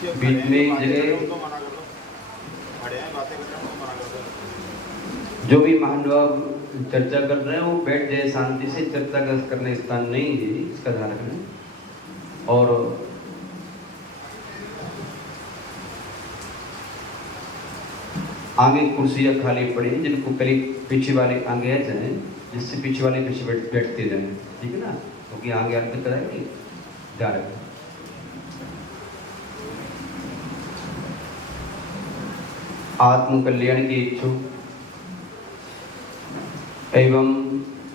बीच में जगह जो भी महानुभाव चर्चा कर रहे हैं वो बैठ जाए शांति से, चर्चा करने स्थान नहीं है, इसका ध्यान रखना। और आगे कुर्सियां खाली पड़ी हैं, जिनको करीब पीछे वाले आगे आ जाए, जिससे पीछे वाले पीछे बैठते जाए, ठीक है ना, क्योंकि आगे आगे कराएंगे, ध्यान रखना। आत्म कल्याण के इच्छुक एवं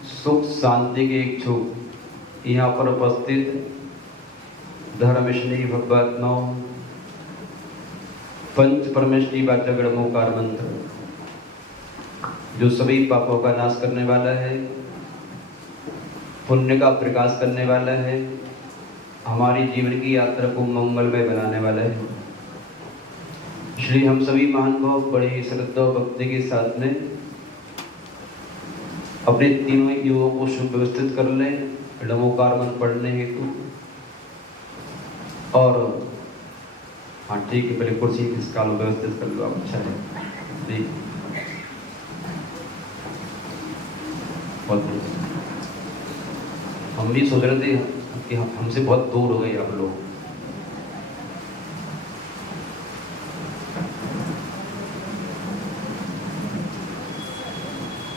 सुख शांति के इच्छुक यहाँ पर उपस्थित धर्मश्री भगवत्माओं, पंच परमेश्वरी वाचगण मोकार मंत्र जो सभी पापों का नाश करने वाला है, पुण्य का प्रकाश करने वाला है, हमारी जीवन की यात्रा को मंगलमय बनाने वाला है, इसलिए हम सभी महानुभाव बड़े ही श्रद्धा और भक्ति के साथ में अपने तीनों युगों को सुव्यवस्थित कर लें नमोकार मंत्र पढ़ने हेतु। और हाँ ठीक है, पहले कुर्सी किस काल व्यवस्थित कर लो आप, अच्छा है, ठीक, बहुत बढ़िया। हम भी सोच रहे थे कि हमसे बहुत दूर हो गए आप लोग।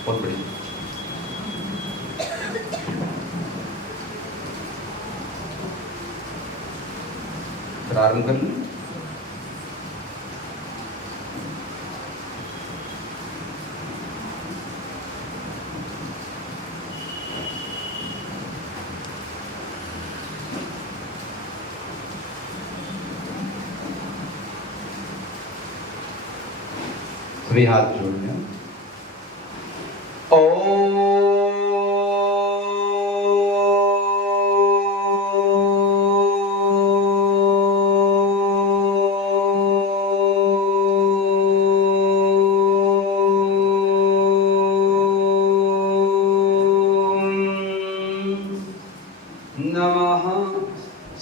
बहुत बढ़िया। प्रारंभ कर लें। सभी हाथ जोड़ लें। नमः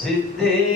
सिद्धेभ्यः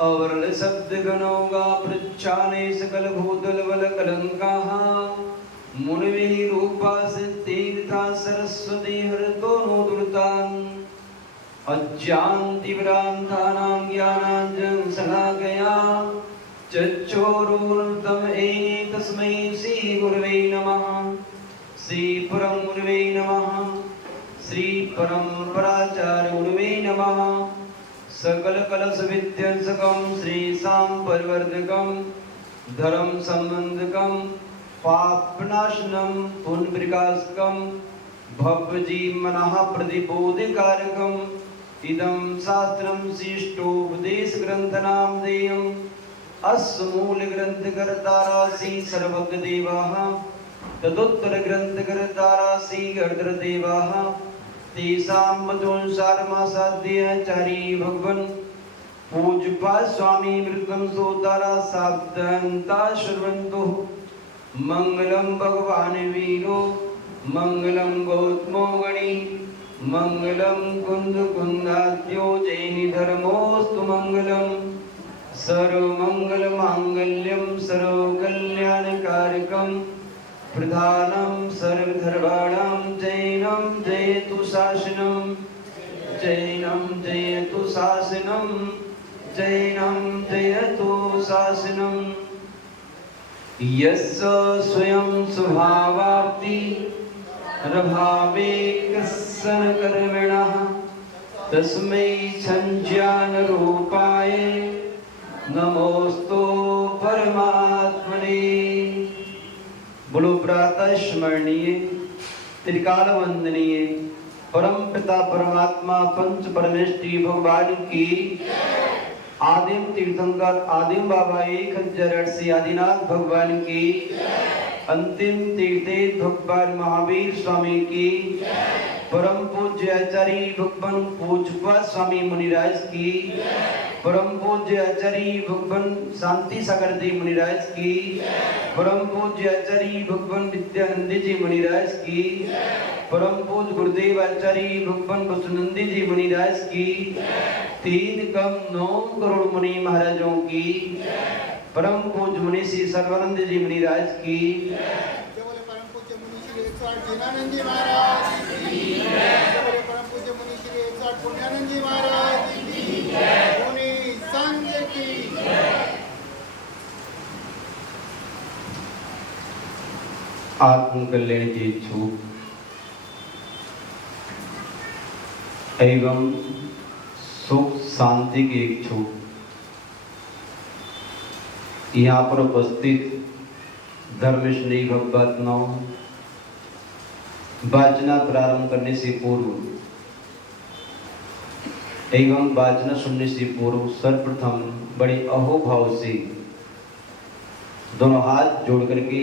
अवरल शब्द गणोगा पृच्छाने सकल भूतल बल कलंकाः मुनिविहि रूपा सिद्धीर्था सरस्वती हरतो नो दुर्तान् अज्ञानतिमिरान्धानां ज्ञानाञ्जन शलाकया चक्षुरुन्मिलितं येन तस्मै श्री गुरवे नमः। श्री परम गुरवे नमः। श्री परम्पराचार्य गुरवे नमः। सकल कलश विध्वंसकं श्री शाम परिवर्तकं धर्म संबंधकं पापनाशनं पुण्यप्रकाशकं भवजीवनः प्रतिबोधकारकम् इदं शास्त्रं श्रेष्ठोपदेशग्रन्थनां देयम् अस्य मूलग्रन्थकर्तारः श्री सर्वज्ञदेवाः तदुत्तरग्रन्थकर्तारः श्री गणधरदेवाः तेषां मधुसारमासाद्याचार्य भगवन् पूज्यपाद स्वामी मृतं सोतारा शाब्दन्ता शृण्वन्तु मंगलम भगवान वीरो मंगलम गौतमो गणी मंगलम कुंद कुंदात्यो जैनि धर्मोस्तु मंगलम सर्वमंगल मांगल्यम सर्वकल्याणकारकम प्रधानम सर्वधर्माणां जैनं जयतु शासनम जैनं जयतु शासनम जैनं जयतु शासनम यस्य स्वयं स्वभावाप्ति रभावे कस्सन कर्मणः तस्मै संज्ञानरूपाय नमोस्तु परमात्मने। बोलो प्रातः स्मरणीय त्रिकाल वंदनीय परम पिता परमात्मा पंच परमेष्ठी भगवान की आदिम तीर्थंकर आदिम बाबा एक हजार से आदिनाथ भगवान की अंतिम तीर्थेश भगवान महावीर स्वामी की परम पूज्य आचार्य भगवान पूज्यपाद स्वामी मुनिराज की परम पूज्य आचार्य भगवान शांति सागर जी मुनिराज की परम पूज्य आचार्य भगवान नित्यानंद जी मुनिराज की परम पूज्य गुरुदेव आचार्य भगवान वसुनंदी जी मुनिराज की 3 कम 9 करोड़ मुनि महाराजों की परम पूज्य मुनि श्री सर्वानंद जी मुनिराज की परम पूज्य मुनि श्री 108 जीनानंद जी महाराज की परम पूज्य मुनि श्री 108 पुण्यानंद जी महाराज की मुनि संघ की आत्मकल्याण के इच्छुक एवं सुख शांति के इच्छुक यहाँ पर उपस्थित धर्मस्नेही भक्तजनों, वाचना प्रारंभ करने से पूर्व एवं वाचना सुनने से पूर्व सर्वप्रथम बड़े अहोभाव से दोनों हाथ जोड़ करके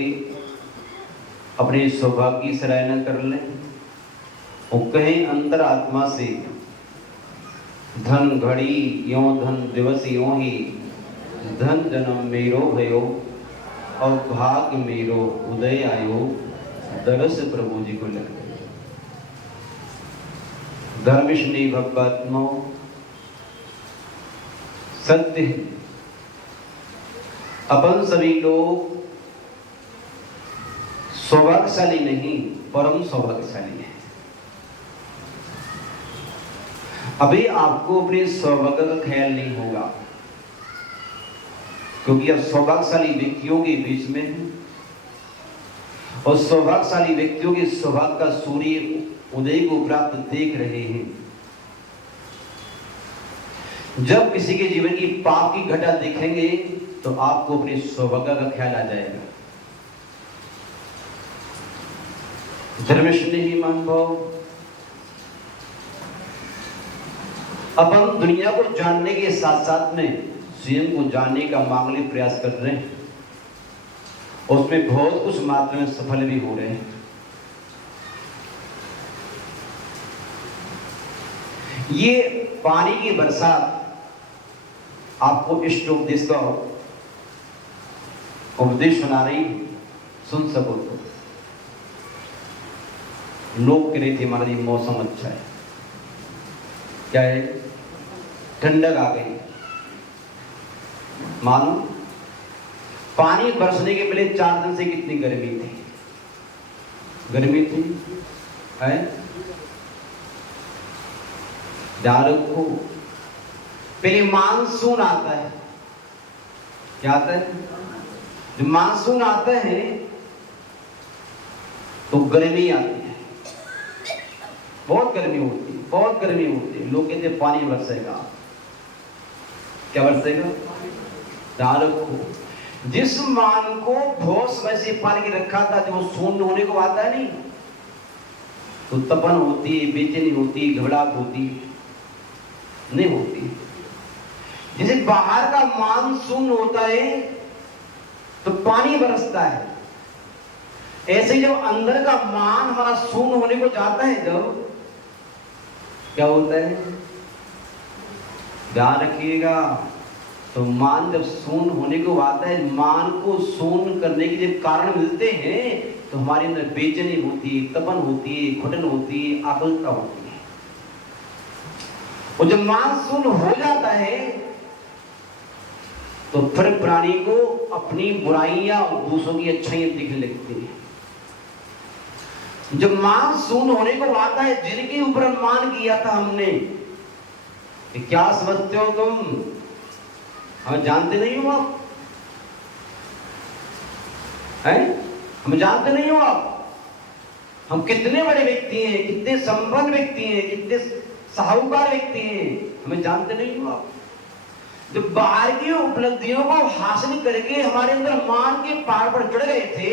अपने सौभाग्य की सराहना कर लें और कहें अंतर आत्मा से धन घड़ी यो धन दिवस यो ही धन जन्म मेरो भयो और भाग्य मेरो उदय आयो दरस प्रभु जी को लग धर्मस्नेही भक्तजनों, सत्य अपन सभी लोग सौभाग्यशाली नहीं परम सौभाग्यशाली है। अभी आपको अपने सौभाग्य का ख्याल नहीं होगा क्योंकि अब सौभाग्यशाली व्यक्तियों के बीच में है और सौभाग्यशाली व्यक्तियों के सौभाग्य का सूर्य उदय को प्राप्त देख रहे हैं। जब किसी के जीवन की पाप की घटा देखेंगे तो आपको अपने सौभाग्य का ख्याल आ जाएगा। धर्मस्नेही महानुभाव, अपन दुनिया को जानने के साथ साथ में स्वयं को जानने का मांगलिक प्रयास कर रहे हैं और उसमें बहुत कुछ मात्रा में सफल भी हो रहे हैं। ये पानी की बरसात आपको इष्ट उपदेश का उपदेश सुना रही, सुन सको तो। लोग कह रहे थे हमारा ये मौसम अच्छा है, क्या है, ठंडक आ गई, मालूम, पानी बरसने के पहले 4 दिन से कितनी गर्मी थी, गर्मी थी है। ध्यान रखो, पहले मानसून आता है, क्या आता है? जब मानसून आता है तो गर्मी आती है, बहुत गर्मी होती है, बहुत गर्मी होती है। लोग कहते हैं पानी बरसेगा, क्या बरसेगा? ध्यान रखो, जिस मान को बहुत समय से पाल के रखा था, जब वो शून्य होने को आता है नहीं, तो तपन होती है, बेचैनी होती है, घबराहट होती है, नहीं होती। जैसे बाहर का मानसून होता है तो पानी बरसता है, ऐसे जब अंदर का मान हमारा शून्य होने को जाता है, जब क्या होता है? ध्यान रखिएगा, तो मान जब शून्य होने को आता है, मान को शून्य करने के जब कारण मिलते हैं तो हमारे अंदर बेचैनी होती है, तपन होती है, घुटन होती है, आकुलता होती है। और जब मान शून्य हो जाता है तो फिर प्राणी को अपनी बुराइयां और दूसरों की अच्छाइयां दिखने लगती हैं। जब मान शून्य होने को आता है, जिनके ऊपर अनुमान किया था हमने, क्या समझते हो तुम? हमें जानते नहीं हो आप, हैं? हमें जानते नहीं हो आप? हम कितने बड़े व्यक्ति हैं, कितने संपन्न व्यक्ति हैं, कितने साहूकार व्यक्ति हैं, हमें जानते नहीं हो आप? जब बाहर की उपलब्धियों को हासिल करके हमारे अंदर मान के पहाड़ पर चढ़ गए थे,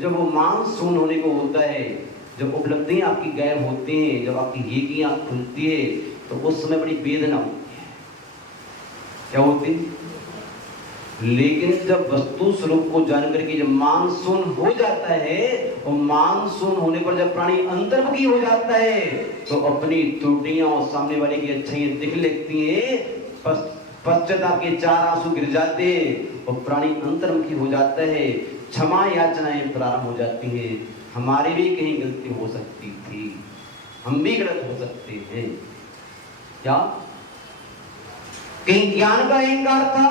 जब वो मान शून्य होने को होता है, जब उपलब्धियां आपकी गायब होती हैं, जब आपकी येगियां खुलती है, तो उस समय बड़ी वेदना होती है। क्या होती है? लेकिन जब वस्तु स्वरूप को जानकर के जब मान शून्य हो जाता है, और मान शून्य होने पर जब प्राणी अंतर्मुखी हो जाता है, तो अपनी त्रुटियां और सामने वाले की अच्छाइयां दिख लगती है, पश्चाताप के 4 आंसू गिर जाते हैं और प्राणी अंतर्मुखी हो जाता है। क्षमा याचनाएं प्रारंभ हो जाती है। हमारी भी कहीं गलती हो सकती थी, हम भी गलत हो सकते हैं। क्या कहीं ज्ञान का अहंकार था,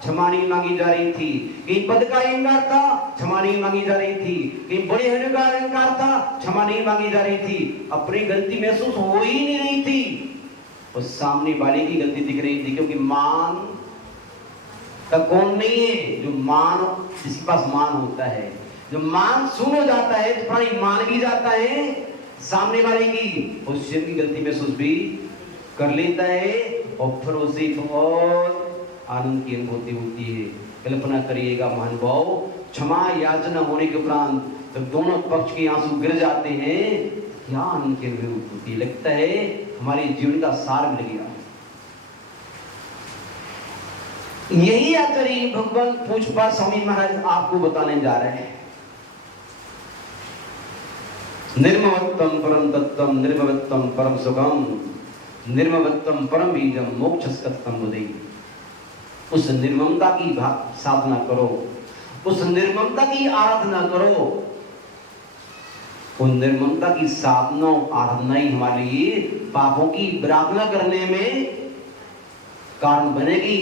क्षमा नहीं मांगी जा रही थी। कहीं पद का अहंकार था, क्षमा नहीं मांगी जा रही थी। कहीं बड़े होने का अहंकार था, क्षमा नहीं मांगी जा रही थी। अपनी गलती महसूस हो ही नहीं रही थी, और सामने वाले की गलती दिख रही थी। क्योंकि मान का कौन नहीं है? जो मान, जिसके पास मान होता है, जो मान शून्य हो जाता है, तो प्राणी मान भी जाता है सामने वाले की, और स्वयं की गलती महसूस भी कर लेता है, और फिर उसे बहुत आनंद की अनुभूति होती है। कल्पना करिएगा महानुभाव, क्षमा याचना होने के उपरांत जब दोनों पक्ष के आंसू गिर जाते हैं, क्या आनंद की अनुभूति होती है। लगता है हमारे जीवन का सार मिल गया। यही आचार्य भगवान पूज्यपाद स्वामी महाराज आपको बताने जा रहे हैं। निर्ममत्वम परम तत्वम, निर्ममत्वम परम सुखम, निर्ममत्वम परम बीजम, मोक्षस्कत्वम बुद्धि। उस निर्ममता की साधना करो, उस निर्ममता की आराधना करो। उन निर्ममता की साधना आराधना ही हमारे लिए पापों की विराधना करने में कारण बनेगी।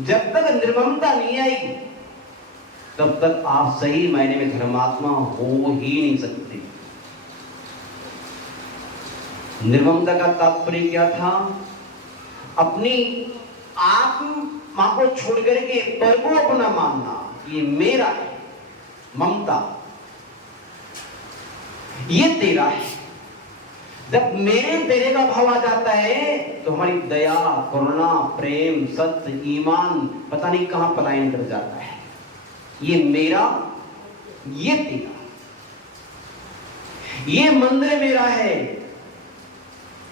जब तक निर्ममता नहीं आई, तब तक आप सही मायने में धर्मात्मा हो ही नहीं सकते। निर्ममता का तात्पर्य क्या था? अपनी आत्मा को छोड़ करके पर को अपना मानना, ये मेरा है। ममता, ये तेरा है। जब मेरे तेरे का भाव आ जाता है, तो हमारी दया, करुणा, प्रेम, सत्य, ईमान पता नहीं कहां पलायन कर जाता है। ये मेरा, ये तेरा, ये मंदिर मेरा है।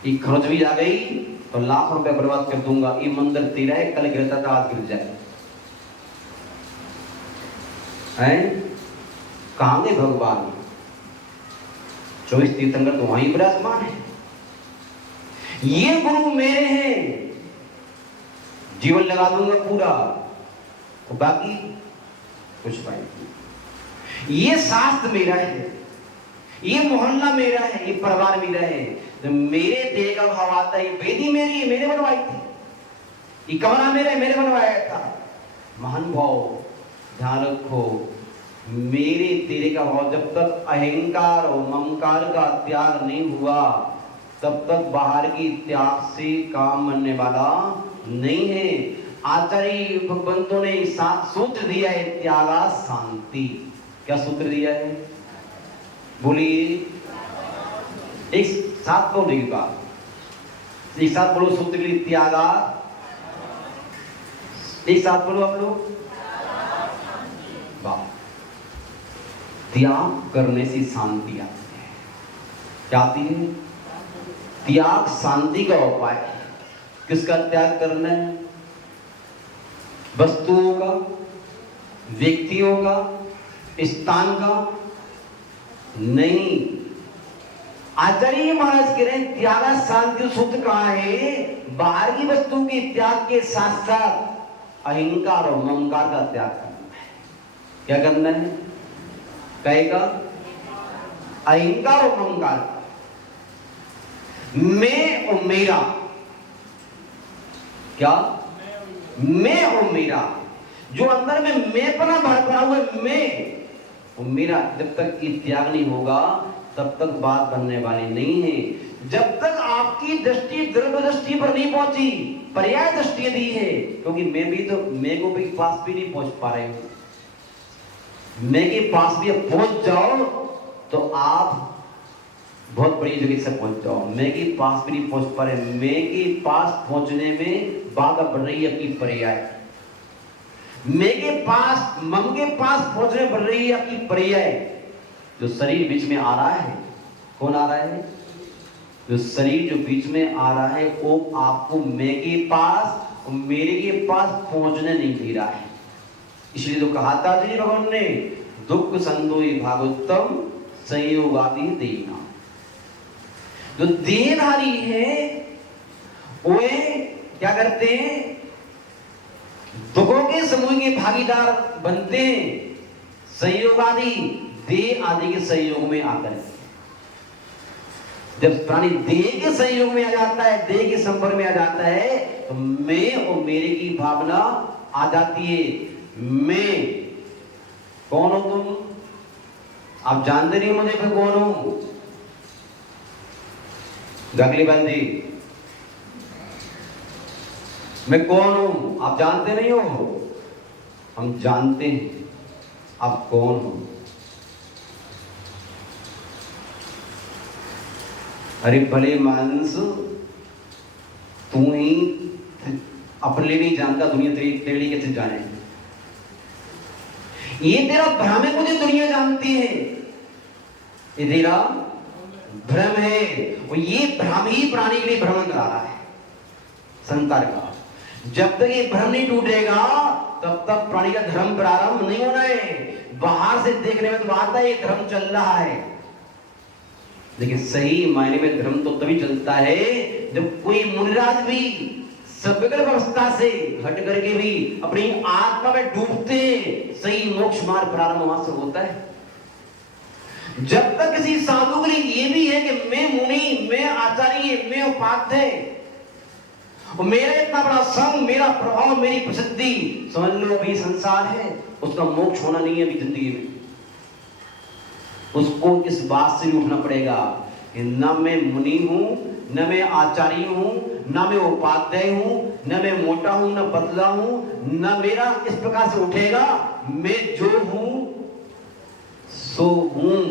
एक खरोच भी आ गई तो लाख रुपए बर्बाद कर दूंगा। ये मंदिर तेरा है, कल गिरता था, आज गिर जाए। कहां गए भगवान? 24 तीर्थंकर तो वहीं विराजमान है। ये गुरु मेरे हैं, जीवन लगा दूंगा पूरा, और बाकी कुछ पाएंगे। ये शास्त्र मेरा है, ये मोहल्ला मेरा है, ये परिवार मेरा है। जब मेरे देह का भाव आता है, ये वेदी मेरी है, मैंने बनवाई थी। ये कमरा मेरा है, मैंने बनवाया था। महानुभाव ध्यान रखो, मेरे तेरे का भाव जब तक अहंकार और ममकार का त्याग नहीं हुआ तब तक बाहर की त्याग से काम बनने वाला नहीं है। आचार्य भगवंतों ने सूत्र दिया है, त्यागा शांति। क्या सूत्र दिया है? बोलिए, एक साथ बोलिएगा, एक साथ बोलो सूत्र के लिए, त्यागा, एक साथ बोलो आप लोग। वाह, त्याग करने से शांति आती है। क्या आती है? त्याग शांति का उपाय। किसका त्याग करना है? वस्तुओं का, व्यक्तियों का, स्थान का नहीं। आचार्य महाराज कह रहे हैं त्यागा शांति सूत्र कहां है? बाहर की वस्तु के त्याग के साथ साथ अहंकार और ममकार का त्याग करना है। क्या करना है? कहेगा अहंकार और ममकार, मैं और मेरा। क्या? मैं और मेरा, जो अंदर में मैं पना भरा हुआ है, मैं और मेरा, जब तक ये त्याग नहीं होगा तब तक बात बनने वाली नहीं है। जब तक आपकी दृष्टि द्रव्य दृष्टि पर नहीं पहुंची, पर्याय दृष्टि दी है, क्योंकि मैं भी तो मैं को भी पास भी नहीं पहुंच पा रहे हूं। मैं के पास भी पहुंच जाओ तो आप बहुत बड़ी जगह से पहुंच जाओ। मैं के पास भी नहीं पहुंच पा रहे, मैं के पास पहुंचने में बाधा बढ़ रही है आपकी पर्याय। मैं के पास, मम के पास पहुंचने बढ़ रही है आपकी पर्याय। जो शरीर बीच में आ रहा है, कौन आ रहा है? जो शरीर जो बीच में आ रहा है वो आपको मैं के पास और मेरे के पास पहुंचने नहीं दे रहा है। इसलिए तो कहा था जी भगवान ने, दुख संदोई भागोत्तम संयोगादि देना। जो देहधारी है वे क्या करते हैं? दुखों के समूह के भागीदार बनते हैं, संयोगादि देह आदि के संयोग में आकर। जब प्राणी देह के संयोग में आ जाता है, देह के संपर्क में आ जाता है, तो मैं और मेरे की भावना आ जाती है। मैं कौन हो? तुम आप जानते नहीं मुझे मैं कौन हूं? गगली बंदी, मैं कौन हूं? आप जानते नहीं हो? हम जानते हैं आप कौन हो। अरे भले मानस, तू ही अपने लिए नहीं जानता, दुनिया तेरे लिए कैसे जाने? ये तेरा भ्रम है, मुझे दुनिया जानती है, ये तेरा भ्रम है। और ये भ्रम ही प्राणी के लिए भ्रमण करा रहा है संसार का। जब तक ये भ्रम नहीं टूटेगा तब तक प्राणी का धर्म प्रारंभ नहीं होना है। बाहर से देखने में तो आता है ये धर्म चल रहा है, लेकिन सही मायने में धर्म तो तभी चलता है जब कोई मुनिराज भी सविकल्प अवस्था से हट करके भी अपनी आत्मा में डूबते, सही मोक्ष मार्ग प्रारंभ वहां से होता है। जब तक किसी साधु के लिए ये भी है कि मैं मुनि, मैं आचार्य, मैं उपाध्याय, मेरा इतना बड़ा संग, मेरा प्रभाव, मेरी प्रसिद्धि, समझ लो अभी संसार है, उसका मोक्ष होना नहीं है अभी जिंदगी में। उसको इस बात से उठना पड़ेगा कि न मैं मुनि हूं, न मैं आचार्य हूं, न मैं उपाध्याय हूं, न मैं मोटा हूं, न पतला हूं, न मेरा इस प्रकार से उठेगा। मैं जो हूं सो हूं।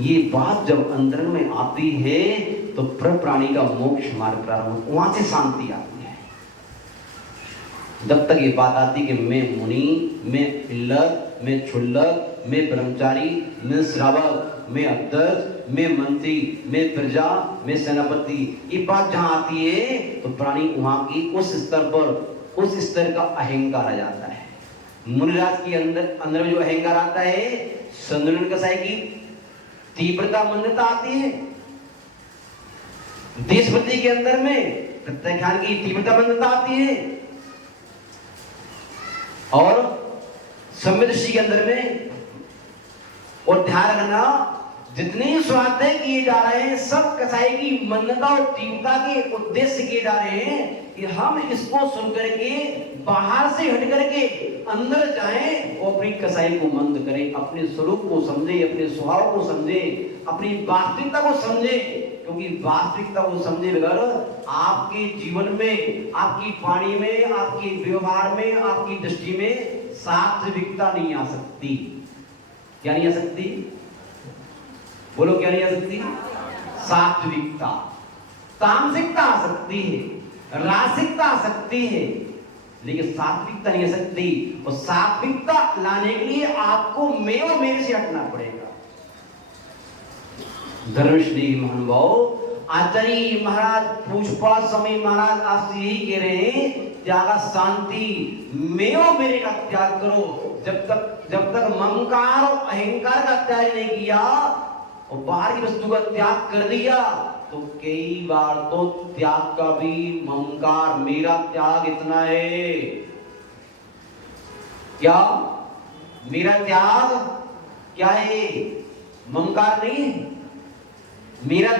ये बात जब अंदर में आती है तो प्राणी का मोक्ष मार्ग प्रारंभ, वहां से शांति आती है। जब तक ये बात आती कि मैं मुनि, मैं पिल्लर, मैं क्षुल्लक, मैं ब्रह्मचारी, मैं श्रावक, मैं अध्यक्ष, मैं मंत्री, मैं प्रजा, मैं सेनापति, ये बात जहां आती है तो प्राणी वहां की उस स्तर पर, उस स्तर का अहंकार आ जाता है। मुनिराज के अंदर में जो अहंकार आता है, संतुलन कसाई की तीव्रता मंदता आती है। देशपति के अंदर में प्रत्याख्यान की तीव्रता मंदता आती है, और संवेदनशील के अंदर में। और ध्यान रखना, जितने स्वाध्याय किए जा रहे हैं सब कसाई की मंदता और तीव्रता के उद्देश्य किए जा रहे हैं कि हम इसको सुन करके बाहर से हट करके अंदर जाएं और अपनी कसाई को मंद करें, अपने स्वरूप को समझे, अपने स्वभाव को समझे, अपनी वास्तविकता को समझे। क्योंकि वास्तविकता को समझे बगैर आपके जीवन में, आपकी वाणी में, आपके व्यवहार में, आपकी दृष्टि में सात्विकता नहीं आ सकती। क्या नहीं आ सकती? बोलो, क्या नहीं आ सकती? सात्विकता। तामसिकता आ सकती है, रासिकता आ सकती है, लेकिन सात्विकता नहीं आ सकती। और सात्विकता लाने के लिए आपको मैं और मेरे से हटना पड़ेगा। धर्मश्री महानुभाव, आचार्य महाराज पूछपा समय महाराज आपसे यही कह रहे हैं, त्यागा शांति, मैं और मेरे का त्याग करो। जब तक ममकार और अहंकार का त्याग नहीं किया और बाहर की वस्तु का त्याग कर दिया, तो कई बार तो त्याग का भी ममकार, मेरा त्याग इतना है। क्या मेरा त्याग क्या है? ममकार नहीं है। मेरा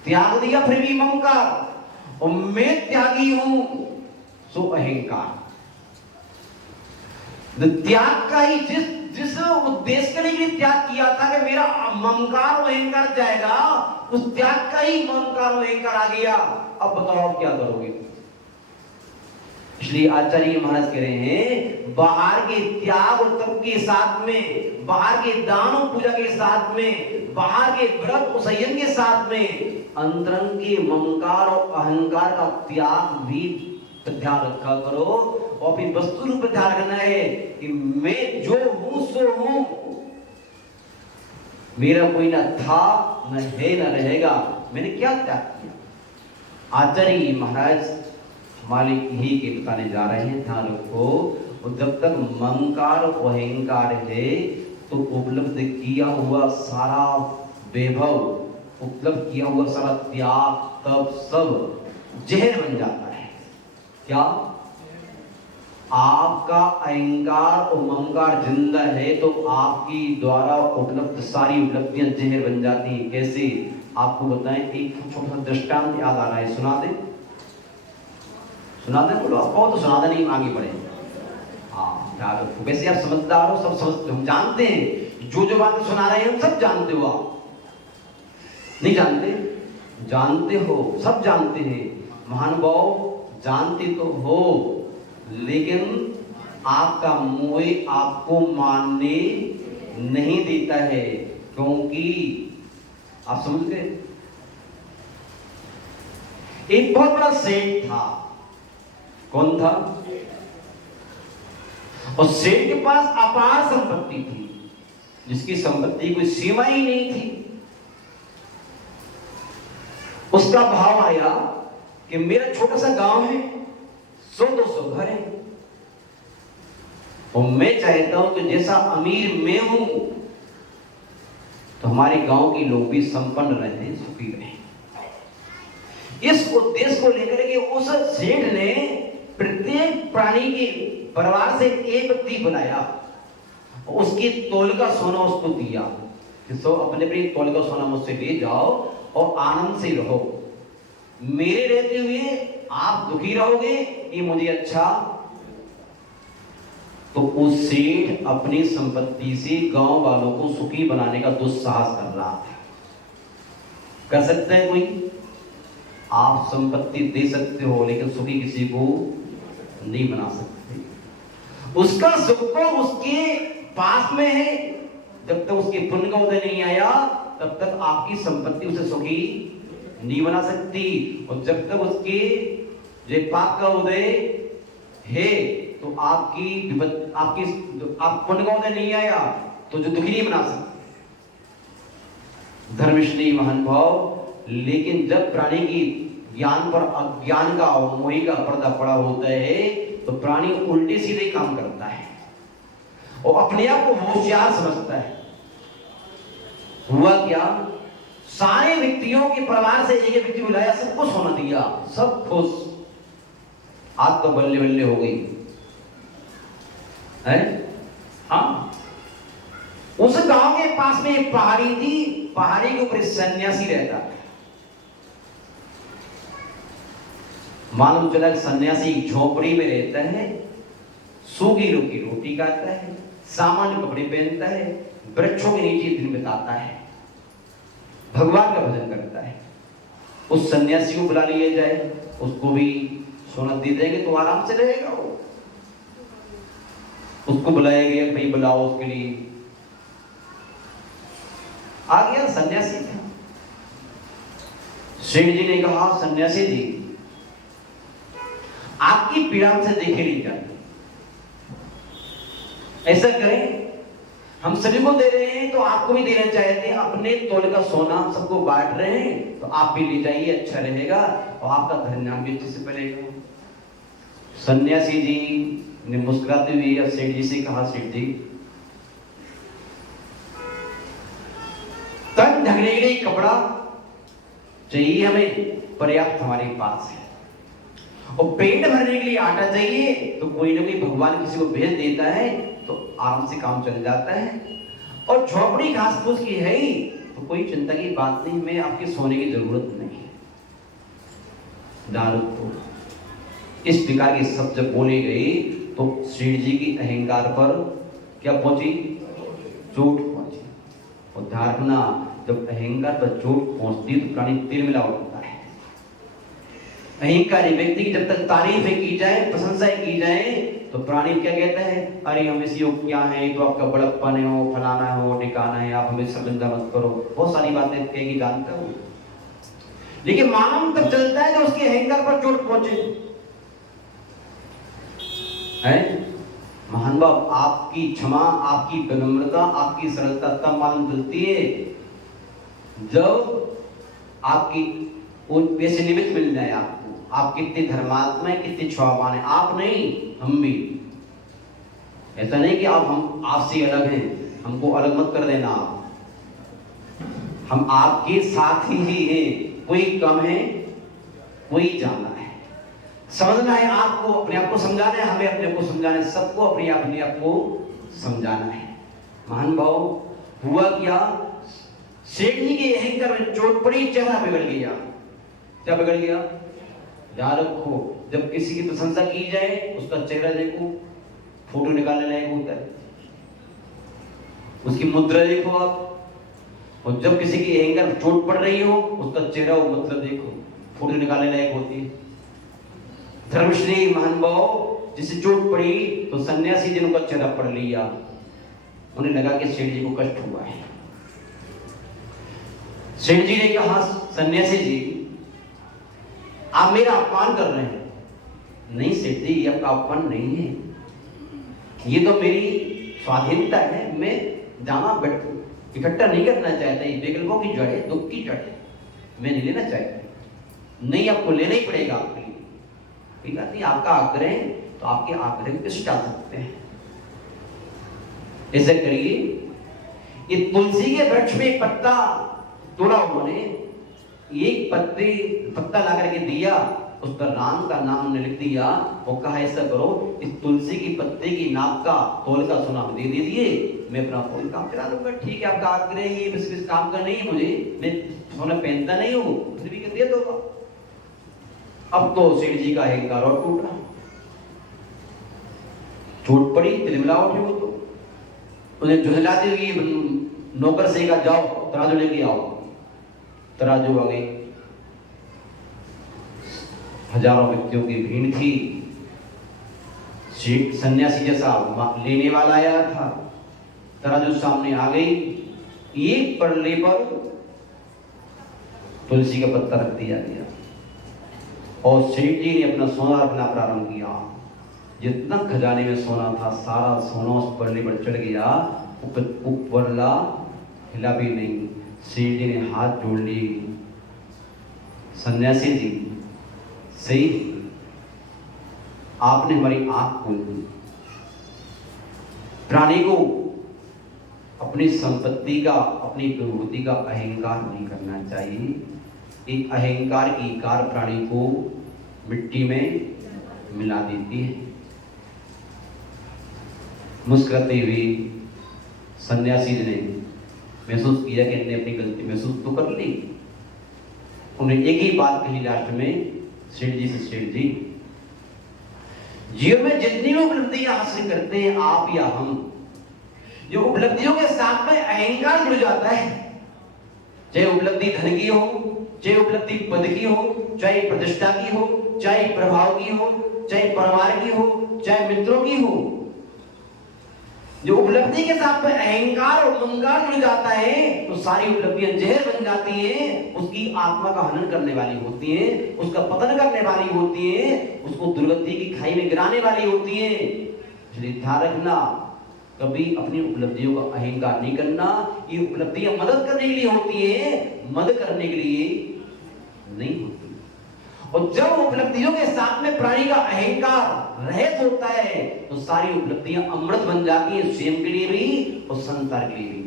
त्याग दिया फिर भी ममकार, और मैं त्यागी हूं सो अहंकार। त्याग का ही जिस उद्देश्य के लिए त्याग किया था कि मेरा ममकार और अहंकार जाएगा, उस त्याग का ही ममकार और अहंकार आ गया। अब बताओ क्या करोगे? इसलिए आचार्य महाराज कह रहे हैं, बाहर के त्याग और तप के साथ में, बाहर के दान और पूजा के साथ में, बाहर के व्रत और संयम के साथ में अंतरंग के ममकार और अहंकार का त्याग भी ध्यान रखा करो। और अपनी वस्तु रूप ध्यान रखना है कि मैं जो हूं सो हूं, मेरा कोई ना था, न है, न रहेगा। मैंने क्या त्याग किया? आचार्य महाराज मालिक ही के बताने जा रहे हैं, ध्यान रखो। और जब तक ममकार और अहंकार है तो उपलब्ध किया हुआ सारा वैभव, उपलब्ध किया हुआ सारा त्याग, तब सब जहर बन जाता है। क्या? आपका अहंकार और ममकार जिंदा है तो आपकी द्वारा उपलब्ध सारी उपलब्धियां जहर बन जाती हैं। कैसे? आपको बताएं, एक छोटा सा दृष्टांत याद आ रहा है, सुना दे? सुना दे? बोलो, आपको तो सुना दे, नहीं आगे बढ़े। हाँ याद रखो, वैसे आप समझदार हो, सब समझते, हम जानते हैं जो बातें सुना रहे हैं हम सब जानते हो। आप नहीं जानते? जानते हो, सब जानते हैं महानुभाव, जानते तो हो, लेकिन आपका मोह आपको मानने नहीं देता है। क्योंकि आप समझ गए, एक बहुत बड़ा सेठ था। कौन था? और सेठ के पास अपार संपत्ति थी, जिसकी संपत्ति कोई सीमा ही नहीं थी। उसका भाव आया कि मेरा छोटा सा गांव है, 100-200 घर है, और मैं चाहता हूं कि जैसा अमीर मैं हूं तो हमारे गांव के लोग भी संपन्न रहे, सुखी रहे। इस उद्देश्य को लेकर के उस सेठ ने प्रत्येक प्राणी के परिवार से एक व्यक्ति बनाया, उसकी तोल का सोना उसको दिया कि सो अपने अपनी तोल का सोना मुझसे ले जाओ और आनंद से रहो। मेरे रहते हुए आप दुखी रहोगे, ये मुझे अच्छा। तो उस सेठ अपनी संपत्ति से गांव वालों को सुखी बनाने का दुस्साहस कर रहा था। कर सकते हैं कोई? आप संपत्ति दे सकते हो, लेकिन सुखी किसी को नहीं बना सकते। उसका सुख तो उसके पास में है, जब तक उसके पुण्य का उदय नहीं आया तब तक आपकी संपत्ति उसे सुखी नहीं बना सकती। और जब तक उसके जो पाप का उदय है तो आप पुण्य का उदय नहीं आया तो जो दुखी नहीं बना सकते। धर्मश्री महानुभाव, लेकिन जब प्राणी की ज्ञान पर अज्ञान का और मोही का पर्दा पड़ा होता है तो प्राणी उल्टे सीधे काम करता है और अपने आप को होशियार समझता है। हुआ क्या? सारे व्यक्तियों के परिवार से एक व्यक्ति बुलाया, सबको सोना दिया, सब खुश, आज तो बल्ले बल्ले हो गई है। हाँ, उस गांव के पास में एक पहाड़ी थी, पहाड़ी के ऊपर सन्यासी रहता था। मालूम चला कि सन्यासी एक झोपड़ी में रहता है, सूखी रूखी रोटी खाता है, सामान्य कपड़े पहनता है, वृक्षों के नीचे दिन बिताता है, भगवान का भजन करता है। उस सन्यासी को बुला लिया जाए, उसको भी सोना दे देंगे तो आराम से रहेगा वो। उसको बुलाया गया, भाई बुलाओ उसके लिए। आ गया सन्यासी था। सेठ जी ने कहा, सन्यासी जी आपकी पीड़ा से देखे नहीं जाती, ऐसा करें हम सभी को दे रहे हैं तो आपको भी देना चाहते हैं, अपने तोल का सोना हम सबको बांट रहे हैं तो आप भी ले जाइए, अच्छा रहेगा और आपका धन भी अच्छे से बनेगा। सन्यासी जी ने मुस्कुराते हुए सेठ जी से कहा, सेठ जी तन ढकने के लिए कपड़ा चाहिए हमें, पर्याप्त हमारे पास है, और पेट भरने के लिए आटा चाहिए तो कोई ना कोई भगवान किसी को भेज देता है तो आराम से काम चल जाता है, और झोपड़ी घास फूस की है ही तो कोई चिंता की बात नहीं, हमें आपके सोने की जरूरत नहीं है। दारू को इस प्रकार की शब्द जब बोली गई तो श्री जी की अहंकार पर क्या पहुंची? चोट पहुंची। और धारणा जब अहंकार पर चोट पहुंचती तो प्राणी तिल मिला होता है। अहंकारी व्यक्ति की जब तक तारीफें की जाए, प्रशंसाएं की जाए तो प्राणी क्या कहता है, अरे हम इसी योग क्या है, तो आपका बड़प्पन हो, फलाना हो, ठिकाना है, आप हमें शर्मिंदा मत करो, बहुत सारी बातें कहेगी, जानता हूं। लेकिन मानव तब चलता है तो उसके अहंकार पर चोट पहुंचे है। महान बाप आपकी क्षमा, आपकी विनम्रता, आपकी सरलता तब मालूम चलती है जब आपकी उन पैसे निमित्त मिल जाए आपको, आप कितने धर्मात्मा है, कितने क्षमावान है। आप नहीं, हम भी। ऐसा नहीं कि आप हम आपसे अलग हैं, हमको अलग मत कर देना आप, हम आपके साथ ही हैं, कोई कम है कोई ज्यादा है। समझना है आपको, अपने आप को समझाना है, हमें अपने को समझाना है, सबको अपने आप को समझाना है। महान भाव हुआ क्या, सेठ जी के अहंकार में चोट पड़ी, चेहरा बिगड़ गया। क्या बिगड़ गया? याद रखो, जब किसी की प्रशंसा की जाए उसका चेहरा देखो, फोटो निकालने लायक होता है, उसकी मुद्रा देखो आप, और जब किसी की अहंकार में चोट पड़ रही हो उसका चेहरा और मतलब देखो, फोटो निकालने लायक होती है। धर्मश्री महान भाव जिसे चोट पड़ी तो सन्यासी जी ने उनका चेहरा पढ़ लिया, उन्हें लगा कि सेठ जी को कष्ट हुआ है। सेठ जी ने कहा, सन्यासी जी आप मेरा अपमान कर रहे हैं। नहीं सेठ जी, ये आपका अपमान नहीं है, ये तो मेरी स्वाधीनता है, मैं जाना इकट्ठा नहीं करना चाहता, ये विकल्पों की जड़ है, दुख की जड़ है, मैं नहीं लेना चाहता। नहीं, आपको लेना ही पड़ेगा आपके लिए। ठीक है, आपका आग्रह है तो आपके आग्रह पे डाल सकते हैं। ऐसे करिए, ये तुलसी के वृक्ष में एक पत्ता तोड़ा, उन्होंने एक पत्ता ला करके दिया, उस पर राम का नाम ने लिख दिया और कहा ऐसा करो, इस तुलसी की पत्ते की नाप का तोल का सोना दे दीजिए, मैं अपना कोई काम करा दूंगा। ठीक है, आपका आग्रह है, बस काम का नहीं है मुझे, मैं सोना पहनता नहीं हूँ, फिर भी दे दो। अब तो सेठ जी का अहंकार और टूटा, चोट पड़ी, तिलमिला उठे वो तो। उन्हें झुंझलाते हुए नौकर से कहा, जाओ तराजू लेके आओ। तराजू आ गई, हजारों व्यक्तियों की भीड़ थी, सन्यासी जैसा लेने वाला आया था, तराजू सामने आ गई, एक पल्ले पर तुलसी का पत्ता रख दिया गया और सेठ जी ने अपना सोना रखना प्रारंभ किया। जितना खजाने में सोना था सारा सोना उस पल्ले पर चढ़ गया, ऊपरला हिला भी नहीं। सेठ जी ने हाथ जोड़ लिए, सन्यासी जी सही, आपने हमारी आंख खोल दी। प्राणी को अपनी संपत्ति का, अपनी विभूति का अहंकार नहीं करना चाहिए। एक अहंकार की कार प्राणी को मिट्टी में मिला देती है। मुस्कुराते हुए सन्यासी ने महसूस किया कि इन्हें अपनी गलती महसूस तो कर ली। उन्हें एक ही बात कही लास्ट में, सेठ जी से सेठ जी, जीवन में जितनी भी उपलब्धियां हासिल करते हैं आप या हम, जो उपलब्धियों के साथ में अहंकार जुड़ जाता है, चाहे उपलब्धि धन की हो, चाहे उपलब्धि पद की हो, चाहे प्रतिष्ठा की हो, चाहे प्रभाव की हो, चाहे परिवार की हो, चाहे मित्रों की हो, जो उपलब्धि के साथ में अहंकार और ममकार जुड़ जाता है तो सारी उपलब्धियां जहर बन जाती हैं, उसकी आत्मा का हनन करने वाली होती हैं, उसका पतन करने वाली होती हैं, उसको दुर्गति की खाई में गिराने वाली होती हैं। इसलिए ध्यान रखना, कभी अपनी उपलब्धियों का अहंकार नहीं करना। ये उपलब्धियां मदद करने के लिए होती है, मदद करने के लिए नहीं होती। और जब उपलब्धियों के साथ में प्राणी का अहंकार रहित होता है तो सारी उपलब्धियां अमृत बन जाती हैं, स्वयं के लिए भी और संसार के लिए भी।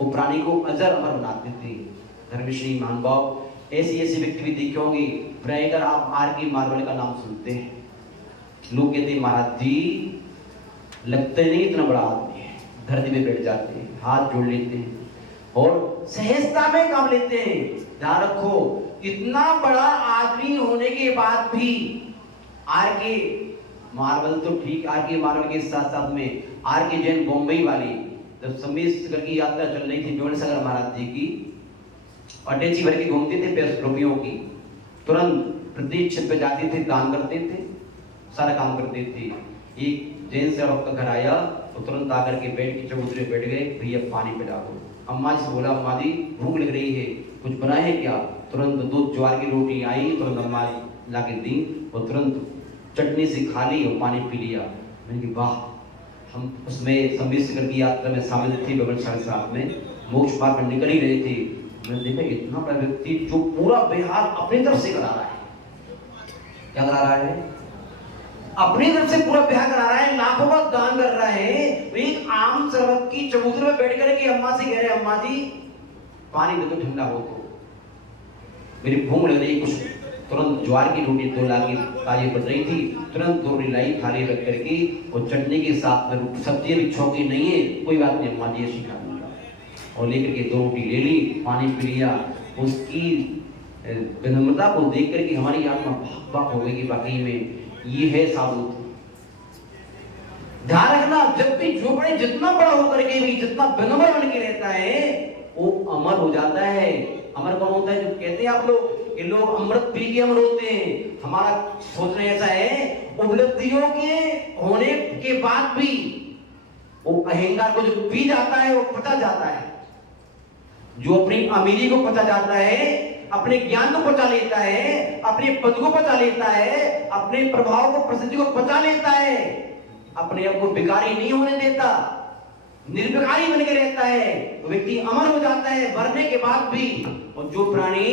वो प्राणी को अजर अमर बना देते हैं। धर्मश्री महानुभाव, ऐसे व्यक्ति भी देखे होंगे। प्राय अगर आप R.K. मार्वल का नाम सुनते हैं, लोग कहते हैं महाराज जी लगते नहीं इतना बड़ा आदमी है, धरती पे बैठ जाते हैं, हाथ जोड़ लेते हैं और सहजता में काम लेते हैं। ध्यान रखो, इतना बड़ा आदमी होने के बाद भी R.K. मार्वल तो ठीक, R.K. मार्वल के साथ साथ में R.K. जैन बॉम्बे वाली, जब समीर की यात्रा चल रही थी जोड़ सागर महाराज जी की, अटैची भर के घूमते थे 5 रुपयों की, तुरंत प्रत्येक छत पे जाते थे, दान करते थे, सारा काम करते थे। एक जैन से आपका घर आया तो तुरंत आकर के बैठ के चबूतरे बैठ गए, भैया पानी पिला दो। अम्मा जी से बोला, अम्मा जी भूख लग रही है, कुछ बनाए है क्या? तुरंत दूध ज्वार की रोटी आई, तुरंत अम्मा ला के दी और तुरंत चटनी से खा ली और पानी पी लिया। मैंने कहा वाह, हम उसमें समीर की यात्रा में शामिल थे, बबन साथ में मोक्ष मार्ग पर निकल ही रहे थे। मैंने देखा इतना बड़ा व्यक्ति जो पूरा बिहार अपनी तरफ से करा रहा है। क्या करा रहा है? अपनी तरफ से पूरा बिहार करा रहा है, लाखों का दान कर रहा है। एक आम शरबत की चबूतरे में बैठ कर के अम्मा से कह रहे, अम्मा जी पानी दे दो, ठंडा हो तो, मेरी भूख लग रही कुछ। तुरंत ज्वार की रोटी 2 लाख की ताजी बन रही थी, तुरंत 2 लाई थाली रख करके और चटनी के साथ में सब्जी भी छौकी नहीं है, कोई बात नहीं अम्मा जी ऐसी खा लूंगा, और लेकर के 2 रोटी ले ली, पानी पी लिया। उसकी विनम्रता को देख करके हमारी आत्मा भाग हो गई कि वाकई में ये है साधु। ध्यान रखना, जब भी जो बड़े जितना बड़ा होकर के भी जितना विनम्र बन के रहता है वो अमर हो जाता है। अमर कौन होता है? जो कहते हैं आप लोग, ये लोग अमृत पी के अमर होते हैं। हमारा सोचना ऐसा है, उपलब्धियों के होने के बाद भी वो अहंकार को जो पी जाता है वो पचा जाता है। जो अपनी अमीरी को पचा जाता है, अपने ज्ञान को पचा लेता है, अपने पद को पचा लेता है, अपने प्रभाव को प्रसिद्धि को पचा लेता है, अपने आप को विकारी नहीं होने देता, निर्विकारी बन के रहता है, तो व्यक्ति अमर हो जाता है मरने के बाद भी। और जो प्राणी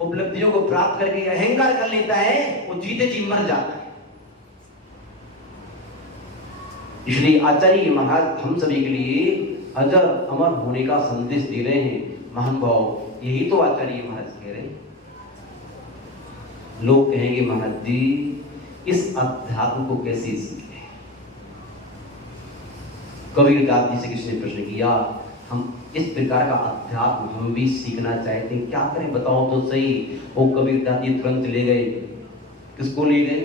उपलब्धियों को प्राप्त करके अहंकार कर लेता है वो जीते जी मर जाता है। इसलिए आचार्य महाराज हम सभी के लिए अजर अमर होने का संदेश दे रहे हैं। महानुभाव, यही तो आचार्य महाराज कह रहे हैं। लोग कहेंगे महाराज जी इस अध्यात्म को कैसे सीखें? कबीरदास जी से किसी ने प्रश्न किया, हम इस प्रकार का अध्यात्म हम भी सीखना चाहते हैं, क्या करें बताओ तो सही। वो कबीरदास जी तुरंत ले गए, किसको ले गए?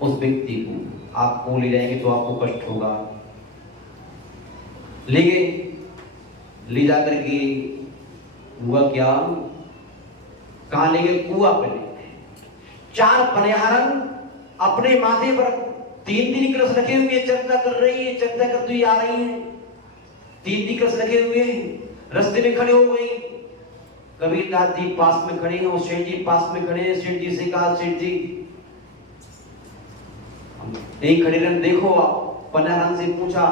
उस व्यक्ति को। आपको ले जाएंगे तो आपको कष्ट होगा। ले गए, ले जाकर के हुआ क्या, कहां ले गए? कुआं पे ले गए। 4 पनिहारन अपने माथे पर 3 कलश रखे हुए, चर्चा कर रही है, चर्चा करती हुई आ रही है। 3 कलश रखे हुए हैं, रास्ते में खड़े हो गई। कबीरदास जी पास में खड़े हैं, और सेठ जी पास में खड़े हैं। सेठ जी से कहा, सेठ जी यही खड़े रहने देखो। पनिहारन से पूछा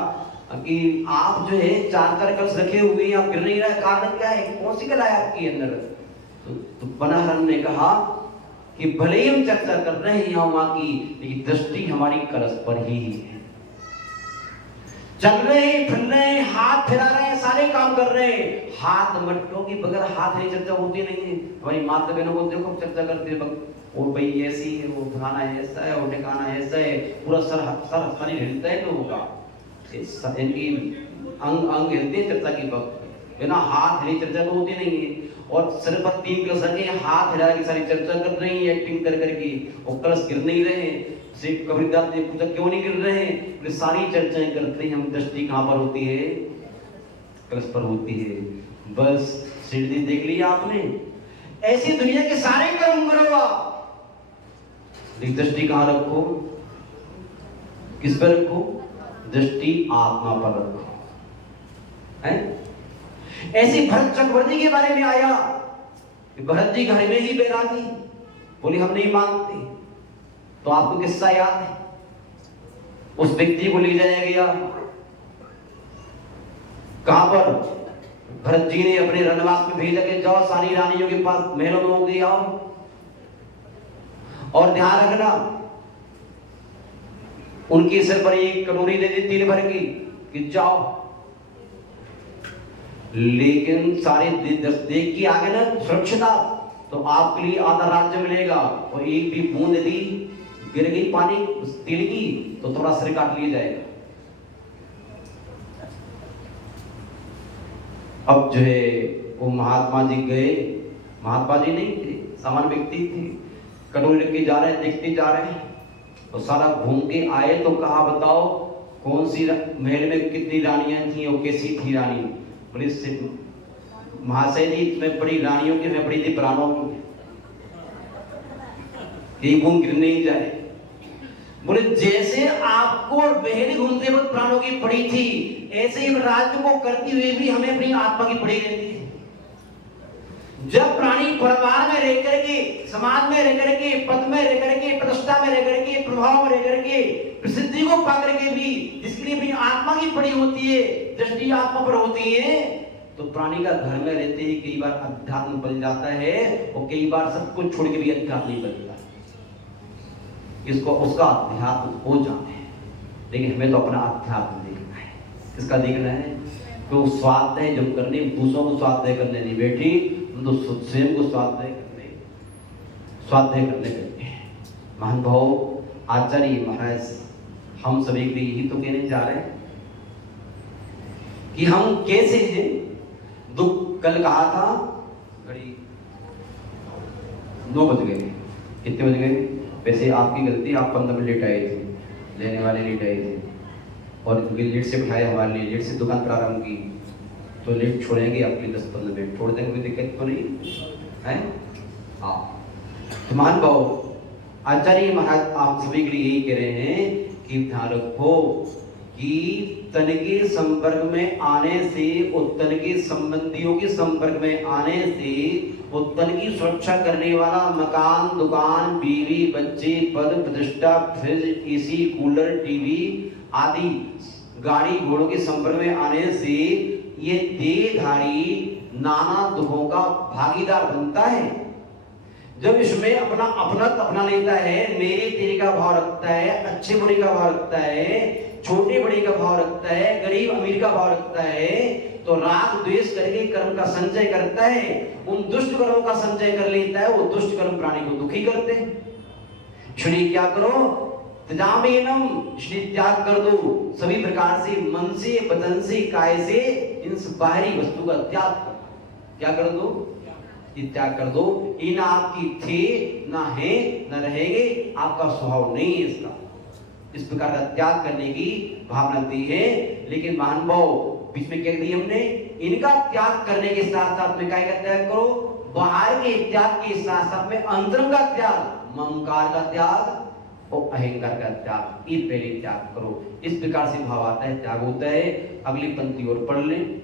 कि आप जो है 4 कलश रखे हुए हैं, आप गिर नहीं रहा है, कारण क्या है? कौन सी कला है आपके अंदर? तो पनिहारन ने कहा कि भले ही हम चर्चा कर रहे हैं यहाँ वहां की, लेकिन दृष्टि हमारी कलश पर ही है। चल रहे हैं, फिर रहे हैं, हाथ फिरा रहे हैं, सारे काम कर रहे हैं। हाथ मटकों की बगैर हाथ नहीं चर्चा होती नहीं है। हमारी माता बहनों को देखो चर्चा करते हैं, वो भाई ऐसी है, वो खाना ऐसा है, वो ठिकाना ऐसा है, पूरा सर हिलता है लोगों का, इनकी अंग हिलते हैं चर्चा की वक्त, बिना हाथ हिली चर्चा तो होती नहीं है। और सिर पर 3 कलश रखे, हाथ हिला के सारी चर्चा कर रही है एक्टिंग कर करके, और कलश गिर नहीं रहे। सिर्फ कबीरदास ने पूछा क्यों नहीं गिर रहे? बोले सारी चर्चाएं करते हैं, हम दृष्टि कहाँ पर होती है? कलश पर होती है। बस सीढ़ी देख लिया आपने। ऐसी दुनिया के सारे कर्म करो आप, लेकिन दृष्टि कहाँ रखो? किस पर रखो? दृष्टि आत्मा पर रखो। है? ऐसी भरत चक्रवर्ती के बारे में आया कि भरत जी घर में ही बैरागी, बोले हम नहीं मानते। तो आपको किस्सा याद है? उस व्यक्ति को ले जाया गया कहां पर? भरत जी ने अपने रणवास में भेजा कि जाओ सारी रानियों के पास महलों में होके आओ, और ध्यान रखना उनके सिर पर एक कटोरी दे दी तेल भर की कि जाओ। लेकिन सारे देख के आगे ना सुरक्षिता, तो आपके लिए आधा राज्य मिलेगा, और एक भी बूंद यदि गिर गई पानी उस तेल की तो थोड़ा सिर काट लिया जाएगा। अब जो है वो महात्मा जी गए, महात्मा जी नहीं थे, सामान्य व्यक्ति थे, कटोरी रख के जा रहे हैं, देखते जा रहे हैं, तो सारा घूम के आए तो कहा बताओ कौन सी महल में कितनी रानियां थी और कैसी थी रानी? बोले महाशय जी इसमें बड़ी रानियों की, मैं बड़ी थी प्राणों की, एक बूंद गिर नहीं जाए। बोले जैसे आपको बहरी घूमते वक्त प्राणों की पड़ी थी, ऐसे ही राज्य को करती हुए भी हमें अपनी आत्मा की पड़ी रहती है। जब प्राणी परिवार में रह करके, समाज में रह करके, पद में रह करके, प्रतिष्ठा में रह करके, प्रभाव में रह करके, प्रसिद्धि को पा करके भी जिसके लिए अपनी आत्मा की पड़ी होती है, दृष्टि आत्मा पर होती है, तो प्राणी का घर में रहते ही कई बार अध्यात्म बन जाता है, और कई बार सब कुछ छोड़ के भी अध्यात्म नहीं बनता। इसको उसका अध्यात्म हो जाते हैं, लेकिन हमें तो अपना अध्यात्म देखना है। किसका देखना है? तो स्वाध्याय जब करने, दूसरों को स्वाध्याय करने नहीं बैठी, तो स्वयं को स्वाध्याय करने बैठे हैं। महान भाव आचार्य महाराज हम सभी के लिए यही तो कहने जा रहे हैं कि हम कैसे हैं। दुख कल कहा था घड़ी 9 बज गए, कितने बज गए? वैसे आपकी गलती, आप 15 मिनट लेट आए थे, लेने वाले लेट आए थे, और लेट से बिठाया हमारे लिए, लेट से दुकान प्रारंभ की, तो लेट छोड़ेंगे आपके 10-15 मिनट छोड़ देंगे, कोई दिक्कत तो नहीं है। हाँ, तो महान भाव आचार्य महाराज आप सभी के लिए यही कह रहे हैं कि ध्यान रखो कि तन के संपर्क में आने से और तन के संबंधियों के संपर्क में आने से और तन की सुरक्षा करने वाला मकान, दुकान, बीवी, बच्चे, पद, प्रतिष्ठा, फ्रिज, एसी, कूलर, टीवी आदि गाड़ी घोड़ों के संपर्क में आने से ये देहधारी नाना दुखों का भागीदार बनता है। जब इसमें अपना लेता है, मेरे तेरे का भाव रखता है, अच्छे बुरे का भाव रखता है, छोटे बड़े का भाव रखता है, गरीब अमीर का भाव रखता है, तो राग द्वेष करके कर्म का संचय करता है, उन दुष्ट कर्मों का संचय कर लेता है। वो दुष्ट कर्म प्राणी को दुखी करते हैं। इसलिए क्या करो? त्यागेनम, इसलिए त्याग कर दो सभी प्रकार से, मन से, बदन से, काय से, इन बाहरी वस्तु का त्याग कर। क्या कर दो? त्याग कर दो। ये ना आपकी थे, ना है, ना रहेंगे, आपका स्वभाव नहीं है इसका। इस प्रकार का त्याग करने की भावना दी है। लेकिन महान भाव बीच में कह दी हमने, इनका त्याग करने के साथ साथ में क्या त्याग करो? बाहर के त्याग के साथ साथ में अंतरंग का त्याग, ममकार का त्याग और अहंकार का त्याग, ये पहले त्याग करो। इस प्रकार से भाव आता है, त्याग होता है। अगली पंक्ति और पढ़ लें।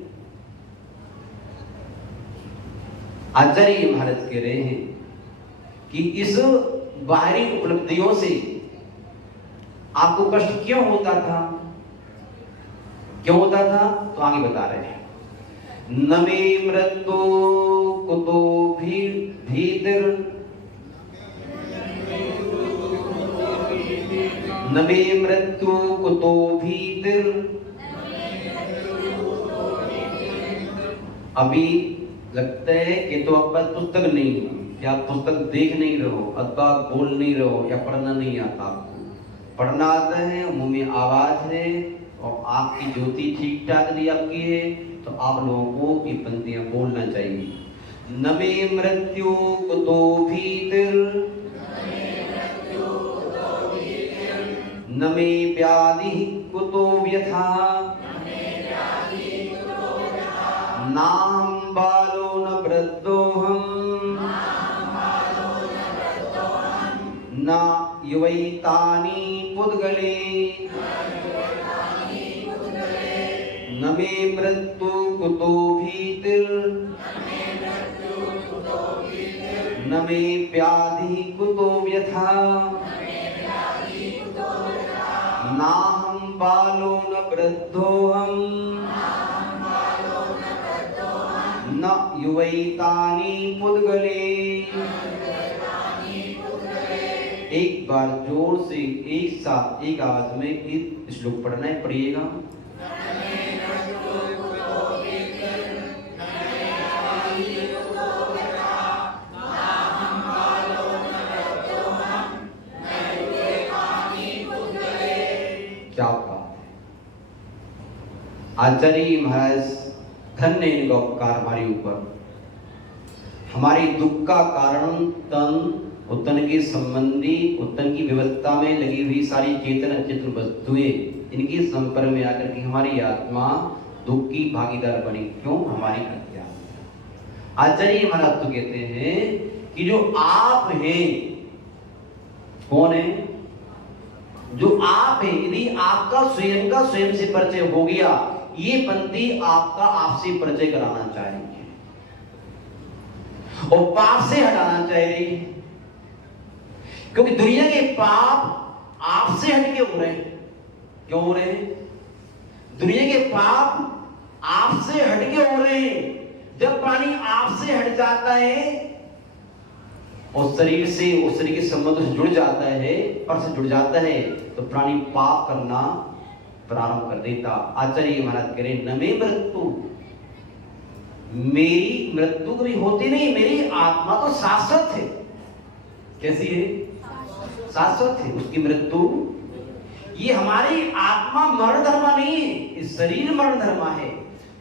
आचार्य महाराज कह रहे हैं कि इस बाहरी उपलब्धियों से आपको कष्ट क्यों होता था? क्यों होता था? तो आगे बता रहे हैं। नमे मृत्यु कुतो भीतर, नमे मृत्यु कुतो भीतर। अभी लगता है कि तो आपका पुस्तक नहीं है, या आप पुस्तक देख नहीं रहो, अथवा बोल नहीं रहो, या पढ़ना नहीं आता। आपको पढ़ना आता है, मुंह में आवाज है और आपकी ज्योति ठीक ठाक दी आपकी है, तो आप लोगों को ये पंक्तियां बोलना चाहिए। न मे मृत्यु कुतो भीतिर् न मे व्याधिः कुतो व्यथा नाहं बालो न वृद्धोऽहम् न युवैतानि पुद्गले न मे मृत्यु कुतो भीतिर् न मे व्याधिः कुतो व्यथा नाहं बालो न वृद्धोऽहम् न युवैतानि पुद्गले। एक बार जोर से एक साथ एक आवाज में इस श्लोक पढ़ना है, पढ़िएगा। क्या बात है, आचार्य महाराज धन्य इनका उपकार हमारे ऊपर। हमारी दुख का कारण तन, उत्तन के संबंधी, उत्तन की व्यवस्था में लगी हुई सारी चेतन अचेतन वस्तुएं, इनके संपर्क में आकर के हमारी आत्मा दुख की भागीदार बनी। क्यों? हमारी हत्या। आचार्य महाराज तो कहते हैं कि जो आप हैं, कौन है? जो आप हैं, यदि आपका स्वयं का स्वयं से परिचय हो गया, ये पंथी आपका आपसे परिचय कराना चाहेंगे और पाप से हटाना चाहेंगे, क्योंकि दुनिया के पाप आपसे हटके हो रहे हैं। क्यों हो रहे हैं? दुनिया के पाप आपसे हटके हो रहे हैं। जब प्राणी आपसे हट जाता है और शरीर से, उस शरीर के संबंध से जुड़ जाता है, पर से जुड़ जाता है, तो प्राणी पाप करना प्रारंभ कर देता। आचार्य महाराज कह रहे, न मे मृत्यु, मेरी मृत्यु कभी होती नहीं, मेरी आत्मा तो शाश्वत है। कैसी है? शाश्वत है उसकी मृत्यु। ये हमारी आत्मा मरण धर्मा नहीं है, इस शरीर मरण धर्मा है।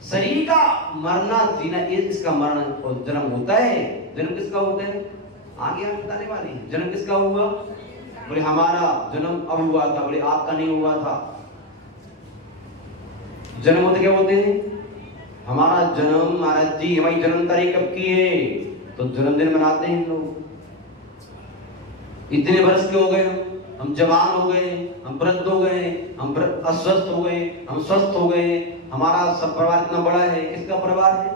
शरीर का मरना जीना, इसका मरण और जन्म होता है। जन्म किसका होता है? आगे हम बताने वाले हैं। जन्म किसका हुआ? बोले हमारा जन्म अब हुआ था। बोले आपका नहीं हुआ था। जन्म होते क्या होते हैं? हमारा जन्म, महाराज जी हमारी जन्म तारीख कब की है? तो जन्मदिन मनाते हैं लोग। इतने वर्ष के हो गए, हम जवान हो गए, हम वृद्ध हो गए, हम अस्वस्थ हो गए, हम स्वस्थ हो गए, हमारा सब परिवार इतना बड़ा है। किसका परिवार है?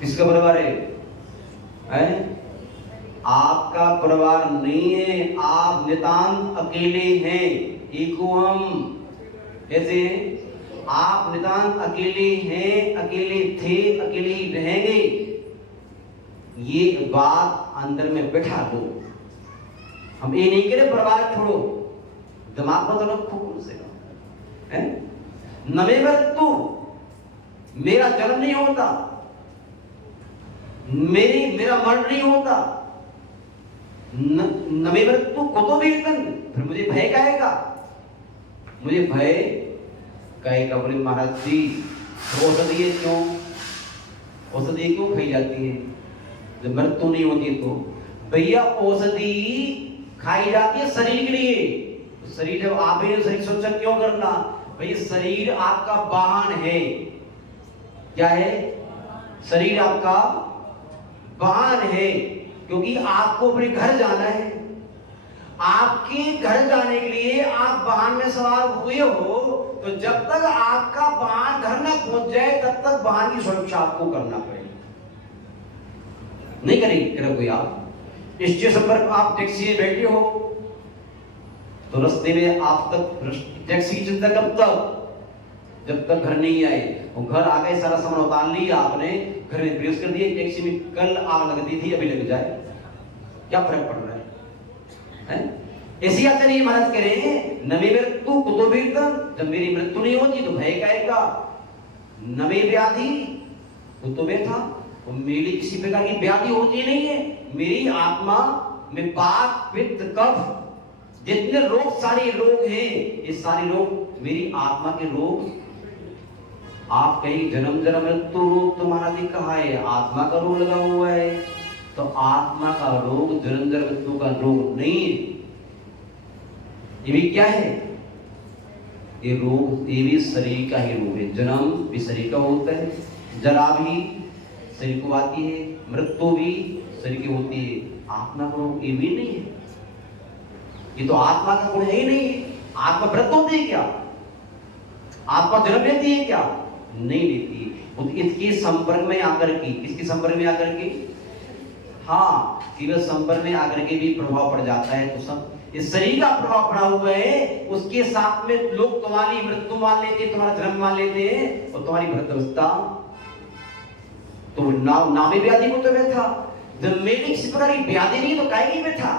किसका परिवार है? आपका परिवार नहीं है, आप नितांत अकेले हैं। एको हम ऐसे आप नितांत अकेले हैं, अकेले थे, अकेले ही रहेंगे। ये बात अंदर में बैठा दो। हम ये नहीं कह रहे परिवार छोड़ो, दिमाग में तो रखो से नवे मृत्यु, मेरा जन्म नहीं होता, मेरा मरण नहीं होता। नवे मृत्यु को तो वेतन, फिर मुझे भय काहेगा? मुझे भय काहेगा? बोले महाराज जी औषधि क्यों, औषधि क्यों खाई जाती है जब मृत्यु नहीं होती? तो भैया औषधि खाई जाती है शरीर के लिए। शरीर जब आप ही शरीर सोचा क्यों करना? भाई शरीर आपका वाहन है। क्या है? शरीर आपका वाहन है, क्योंकि आपको अपने घर जाना है। आपके घर जाने के लिए आप वाहन में सवार हुए हो, तो जब तक आपका वाहन घर न पहुंच जाए तब तक वाहन की सुरक्षा आपको करना पड़ेगा। नहीं करेंगे कोई? आप स्टेशन पर आप टैक्सी में बैठे हो तो रास्ते में आप तक टैक्सी की चिंता कब तक? जब तक घर नहीं आए। और घर आ गए, सारा सामान उतार लिया आपने, घर में प्रवेश कर दिए, टैक्सी में कल आग लगती थी, अभी लग जाए, क्या फर्क पड़ रहा है? ऐसी आचार्य महाराज कह रहे हैं, नवे मृत्यु कुतो वेतन, जब मेरी मृत्यु नहीं होती तो भय काहेगा? नवे व्याधि कुतो व्यथा, और मेरी किसी प्रकार की व्याधि होती नहीं है। मेरी आत्मा में पाप, पित्त, कफ, जितने रोग, सारे रोग हैं, ये सारे रोग मेरी आत्मा के रोग आप कहीं जन्म जन्म मृत्यु रोग तुम्हारा दिख कहा है, आत्मा का रोग लगा हुआ है। तो आत्मा का रोग जन्म जन्म मृत्यु का रोग नहीं है। ये भी क्या है? ये रोग, ये भी शरीर का ही रोग है। जन्म भी शरीर का होता है, जरा भी शरीर को आती है, मृत्यु भी शरीर की होती है। आत्मा का रोग ये भी नहीं है। ये तो आत्मा का गुण है ही नहीं है। आत्मा वृद्ध होती है क्या? आत्मा जन्म लेती है क्या? नहीं लेती। इसके संपर्क में आकर के, किसके संपर्क में आकर के? हाँ, केवल संपर्क में आकर के भी प्रभाव पड़ जाता है। तो सब इस शरीर का प्रभाव पड़ा हुआ है, उसके साथ में लोग तुम्हारी मृत्यु मान लेते हैं, तुम्हारा जन्म मान लेते हैं, और तुम्हारी वृद्धावस्था तो नामे व्याधि को तो बैठा। जब मेरी किसी प्रकार की व्याधि नहीं तो काहे की बैठा?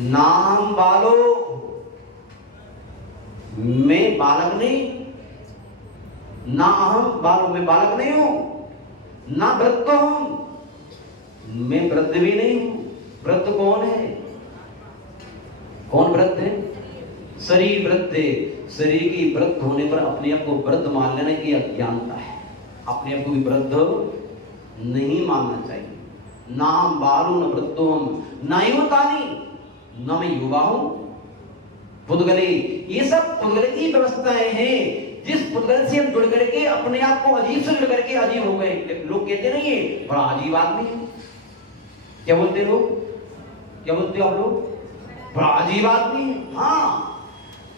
नाम बालो, मैं बालक नहीं, ना अहम बालो, मैं बालक नहीं हूं, ना वृद्ध हूं, मैं वृद्ध भी नहीं हूं। वृद्ध कौन है? कौन वृद्ध है? शरीर वृद्ध है। शरीर की वृद्ध होने पर अपने आप को वृद्ध मान लेना की अज्ञानता है। अपने आप को भी वृद्ध नहीं मानना चाहिए। नाम बालू न वृद्धोम ना युवतानी, न मैं युवा हूं। पुद्गले, ये सब पुद्गल की व्यवस्थाएं हैं। जिस पुद्गल से हम जुड़ करके अपने आप को अजीब से जुड़ करके अजीब हो गए। लोग कहते नहीं है बड़ा अजीब आदमी है। क्या बोलते लोग? क्या बोलते हो आप लोग? बड़ा अजीब आदमी है। हाँ,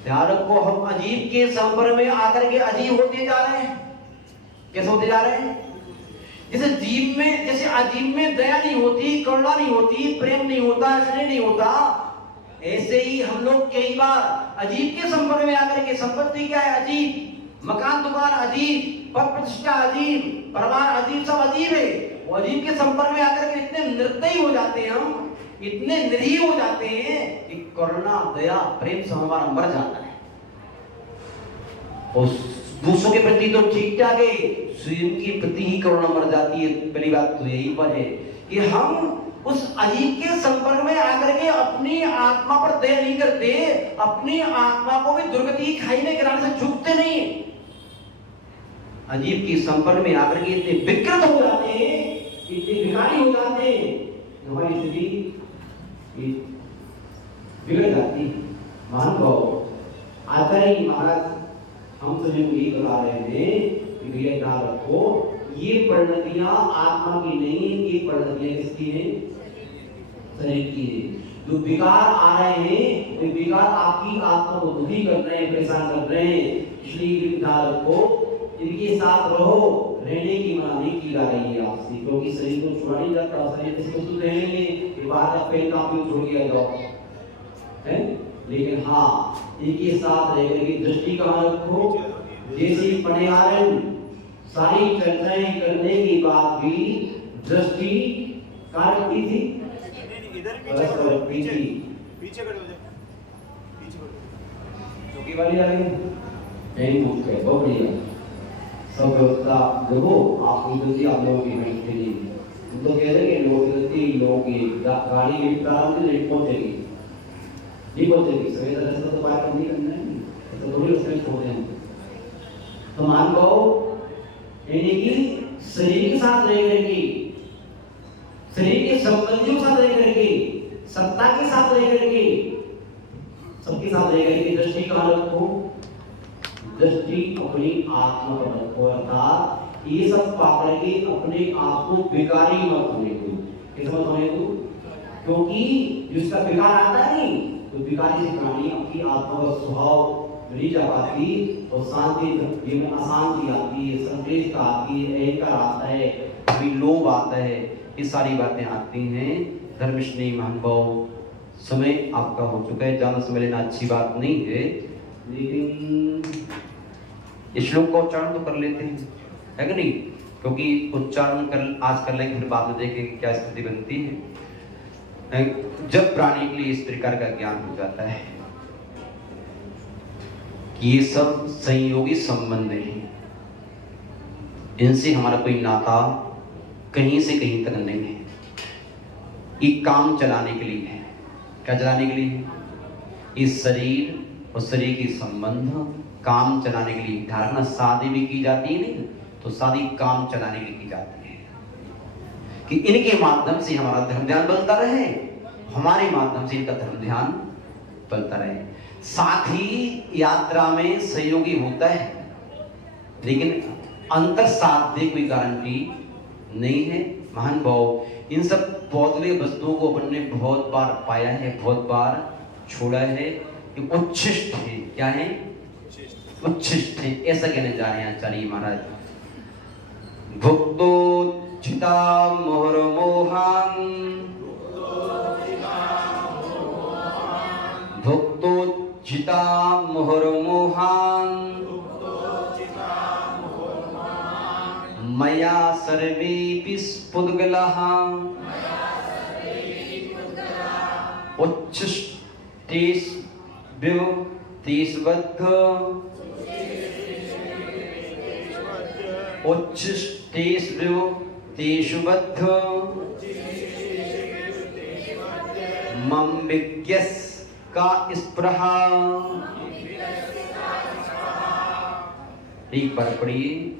ध्यान रखो, हम अजीब के संपर्क में आकर के अजीब होते जा रहे हैं। कैसे होते जा रहे हैं? जैसे जीव में, जैसे अजीब में दया नहीं होती, करुणा नहीं होती, प्रेम नहीं होता, स्नेह नहीं होता, ऐसे ही हम लोग कई बार अजीब के संपर्क में आकर के, संपत्ति क्या है? अजीब, मकान दुकान अजीब, पद प्रतिष्ठा अजीब, परिवार अजीब, सब अजीब है। वो अजीब के संपर्क में आकर के इतने निर्दयी हो जाते हैं, हम इतने निरीह हो जाते हैं कि करुणा दया प्रेम से हमारा मर जाता है। और दूसरों के प्रति तो ठीक ठाक है, स्वयं के प्रति ही करुणा मर जाती है। पहली बात तो यही पर है कि हम उस अजीब के संपर्क में आकर के अपनी आत्मा पर दया नहीं करते, अपनी आत्मा को भी दुर्गति खाईने गिराने से झुकते नहीं। अजीब के संपर्क में आकर के इतने विकृत हो जाते हैं, इतने भिखारी हो जाते हैं, हमारी स्थिति बिगड़ जाती है। महानुभाव, आचार्य महाराज हम सभी को यही बता रहे थे कि भैया ध्यान रखो, ये परिणतियां आत्मा की नहीं, ये परिणतियां किसकी है? शरीर की है। जो विकार आ रहे हैं, वो विकार आपकी आत्मा को दुखी कर रहे हैं, परेशान कर रहे हैं। इसलिए ध्यान रखो, इनके साथ रहो, रहने की मना नहीं की जा रही है आपसे, क्योंकि शरीर को छुड़ा नहीं जाता। शरीर किसी को तो रहेंगे कि बाहर का पेन कापी छोड़ दिया जाओ, है? लेकिन हाँ, इनके साथ रहकर की दृष्टि कहाँ रखो? जैसी पणिहारन सारी चर्चाएं करने के बाद भी दृष्टि कहाँ रखती थी? पीछे कर दो, चौकी वाली आ गई, नहीं पूछ के बहुत बढ़िया। सब व्यवस्था देखो, आप गलती आप लोगों की नहीं के लिए तो कह रहे हैं लोग गलती लोगों की गाड़ी में प्रारंभ नहीं पहुंचेगी, नहीं पहुंचेगी। सभी तरह से तो बात नहीं करना है, तो थोड़ी उसमें छोड़ दें। तो मान लो यानी कि शरीर के साथ रह करके, शरीर के संबंधियों के साथ रह करके, सत्ता के साथ रह करके, सबके साथ रह करके दृष्टि कहाँ रखो? दृष्टि अपनी आत्मा पर रखो। अर्थात ये सब पाकर के अपने आप को विकारी मत होने दो। कैसे मत होने दो? क्योंकि जिसका विकार आता है नहीं, तो विकारी से प्राणी अपनी आत्मा का स्वभाव नहीं जा पाती और शांति में अशांति आती है, संदेश आती है, अहंकार आता है, कभी लोभ आता है, ये सारी बातें आती हैं। धर्मश्रेणी महानुभाव, समय आपका हो चुका है, ज्यादा समय लेना अच्छी बात नहीं है, लेकिन इस श्लोक का उच्चारण तो कर लेते हैं, है कि नहीं? क्योंकि उच्चारण आज कर लेंगे, फिर बाद में देखेंगे क्या स्थिति बनती है जब प्राणी के लिए इस प्रकार का ज्ञान हो जाता है। ये सब संयोगी संबंध हैं, इनसे हमारा कोई नाता कहीं से कहीं तक नहीं है। ये काम चलाने के लिए है। क्या चलाने के लिए है? इस शरीर और शरीर के संबंध काम चलाने के लिए। ध्यान रखना, शादी भी की जाती है नहीं तो शादी काम चलाने के लिए की जाती है कि इनके माध्यम से हमारा धर्म ध्यान बनता रहे, हमारे माध्यम से इनका धर्म ध्यान बनता रहे। साथ ही यात्रा में सहयोगी होता है, लेकिन अंतर साध्य कोई गारंटी नहीं है। महान भाव, इन सब पौधले वस्तुओं को अपन ने बहुत बार पाया है, बहुत बार छोड़ा है। ये उच्छिष्ट है। क्या है? उच्छिष्ट है, ऐसा कहने जा रहे हैं आचार्य महाराज। भुक्तोचिता मोहरमोहान, भुक्तोचिता मोहरमोहान, मया सर्वेपि स्फुद्गलाः उच्छिष्टेषु तेष्वद्ध, उच्छिष्टेषु तेष्वद्ध मम विज्ञस् का स्पृहा। एक बार पढ़िए।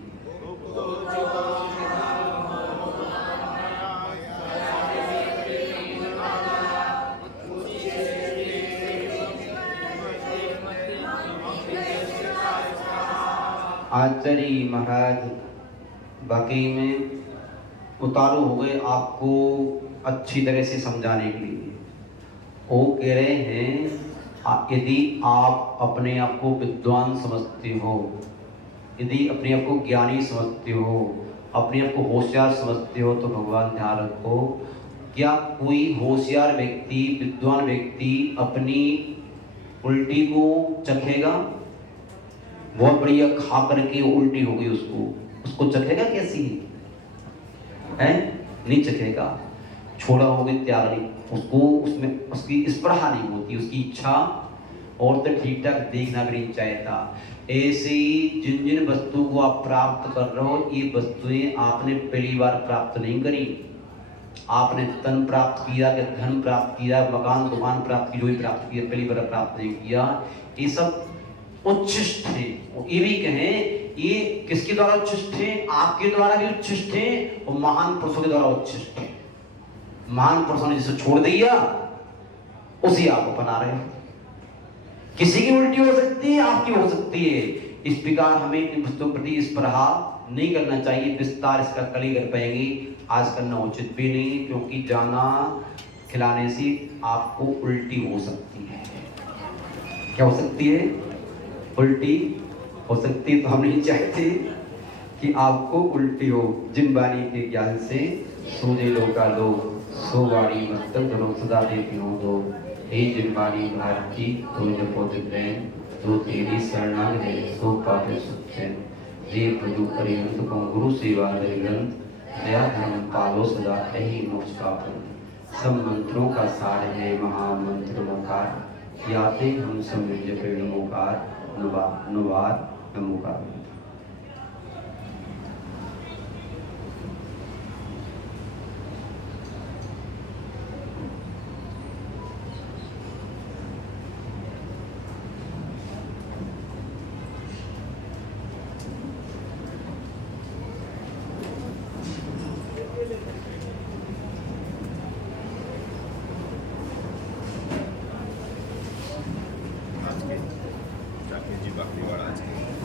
आचार्य महाराज बाकी में उतारू हो गए आपको अच्छी तरह से समझाने के लिए। वो कह रहे हैं यदि आप अपने आप को विद्वान समझते हो, यदि अपने आप को ज्ञानी समझते हो, अपने आप को होशियार समझते हो, तो भगवान ध्यान रखो, क्या कोई होशियार व्यक्ति, विद्वान व्यक्ति अपनी उल्टी को चखेगा? बहुत बढ़िया खा करके उल्टी हो गई, उसको चखेगा? कैसी है? नहीं चखेगा। छोड़ा हो गई, त्याग नहीं, उसको उसमें उसकी स्पृहा नहीं होती, उसकी इच्छा और तो ठीक ठाक देखना भी नहीं चाहता। ऐसे ही जिन जिन वस्तु को आप प्राप्त कर रहे हो, ये वस्तुएं आपने पहली बार प्राप्त नहीं करी। आपने तन प्राप्त किया, कि धन प्राप्त किया, मकान दुकान प्राप्त की, जो भी प्राप्त किया पहली बार प्राप्त नहीं किया। ये सब उच्छिष्ट है। ये भी कहें ये किसके द्वारा उच्छिष्ट है? आपके द्वारा भी उच्छिष्ट है और महान पुरुषों के द्वारा उच्छिष्ट है। महान पुरुषों ने जिसे छोड़ दिया उसी आप अपना रहे हो। किसी की उल्टी हो सकती है, आपकी हो सकती है। इस प्रकार हमें इन वस्तुओं प्रति स्पृहा नहीं करना चाहिए। विस्तार इसका कल ही कर पाएंगे, आज करना उचित भी नहीं, क्योंकि जाना खिलाने से आपको उल्टी हो सकती है। क्या हो सकती है? उल्टी हो सकती है। तो हम नहीं चाहते कि आपको उल्टी हो। जिन वाणी के ज्ञान से सूझे लोका लो, सो वाणी मतलब दोनों सदा देती हो दो। हे जिन वाणी भारती तो जपो दिव्यैन, तो तेरी शरणागत है सो पावे सुखचैन। जे प्रभु परिहंत को गुरु सेवा दे ग्रंथ, दया धर्म पालो सदा यही मोक्ष का पंथ। सब मंत्रों का सार है महामंत्र मकार, याते हम सब जपे नमोकार, नुवार नमोकार।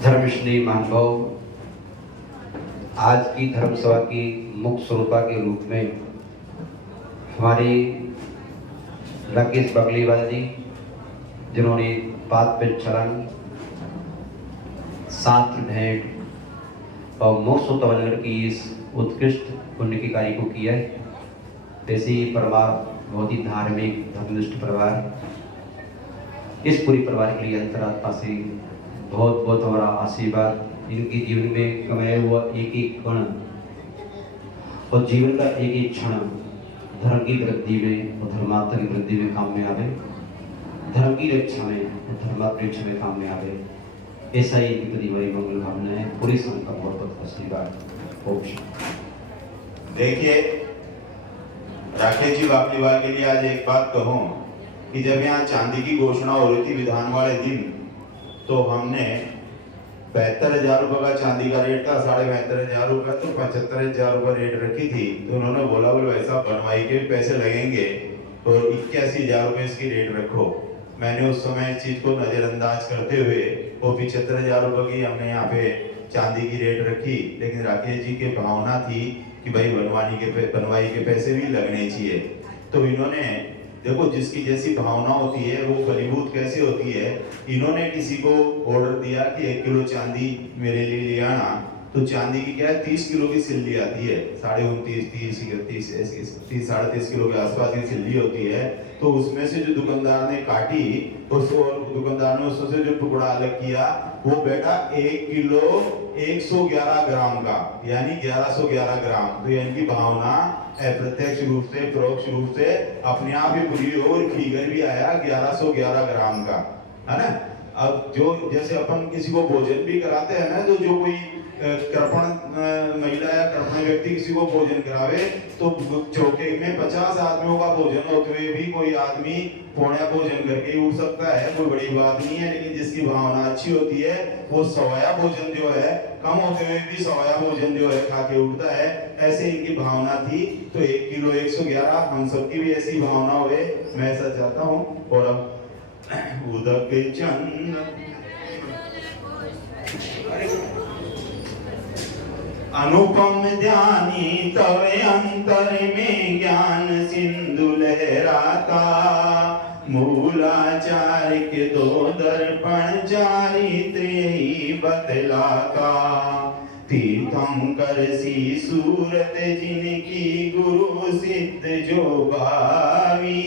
धर्मश्री महानुभाव, आज की धर्म सभा की मुख्य श्रोता के रूप में हमारे राकेश बगलीवाल जी, जिन्होंने पाद पे छलांग, शास्त्र भेंट और मोक्ष तवनगर की इस उत्कृष्ट पुण्य के कार्य को किया है। वैसे ये परिवार बहुत ही धार्मिक धर्मनिष्ठ परिवार, इस पूरी परिवार के लिए अंतरात्मा से बहुत बहुत हमारा आशीर्वाद। इनके जीवन में कमाया हुआ एक एक कण और जीवन का एक एक क्षण धर्म की वृद्धि में और धर्मार्थ की वृद्धि में काम में आवे, धर्म की रक्षा में और धर्मार्थ की रक्षा में काम में आवे। ऐसा ही इनकी प्रति बड़ी मंगल भावना है। पूरी संघ का बहुत बहुत आशीर्वाद। देखिए राकेश जी बापलीवाल के लिए आज एक बात कहूँ कि जब यहाँ चांदी की घोषणा हो रही थी विधान वाले दिन, तो हमने 75,000 रुपये का चांदी का रेट था, 75,500 रुपये, तो 75,000 रुपये रेट रखी थी। तो उन्होंने बोला बोले वैसा बनवाई के भी पैसे लगेंगे तो 81,000 रुपये इसकी रेट रखो। मैंने उस समय इस चीज को नजरअंदाज करते हुए वो 75,000 रुपये की हमने यहाँ पे चांदी की रेट रखी, लेकिन राकेश जी की भावना थी कि भाई बनवाई के पैसे भी लगने चाहिए। तो इन्होंने देखो जिसकी जैसी भावना होती है वो फलीभूत कैसे होती है। इन्होंने किसी को ऑर्डर दिया कि 1 किलो चांदी मेरे लिए ले आना, तो चांदी की क्या है 30 किलो की सिल्ली आती है, 29.5 30 साढ़े 30 किलो के आसपास की सिल्ली होती है। तो उसमें से जो दुकानदार ने काटी, दुकानदार ने उसमें से जो टुकड़ा अलग किया वो बेटा 1 किलो 111 ग्राम का, यानी 1111 ग्राम। तो इनकी भावना अप्रत्यक्ष रूप से परोक्ष रूप से अपने आप ही पूरी हो और फिगर भी आया 1111 ग्राम का, है ना। अब जो जैसे अपन किसी को भोजन भी कराते हैं ना, तो जो कोई कृपण महिला या कृपण व्यक्ति किसी को भोजन करावे तो चौके में 50 आदमियों का भोजन होते हुए भी कोई आदमी पौना भोजन करके उठ सकता है, कोई बड़ी बात नहीं है। लेकिन जिसकी भावना अच्छी होती है वो सवाया भोजन जो है, कम होते हुए भी सवाया भोजन जो है खा के उठता है। ऐसे इनकी भावना थी। तो 1 किलो 111, हम सबकी भी ऐसी भावना हुए, मैं ऐसा चाहता हूँ। और अब उदक चंद अनुपम ध्यानी तवे अंतर में ज्ञान सिंधु लहराता, मूलाचार्य के 2 दर्पण चारित्र यही बतलाता। तीर्थंकर सी सूरत जिनकी गुरु सिद्ध जो भावी,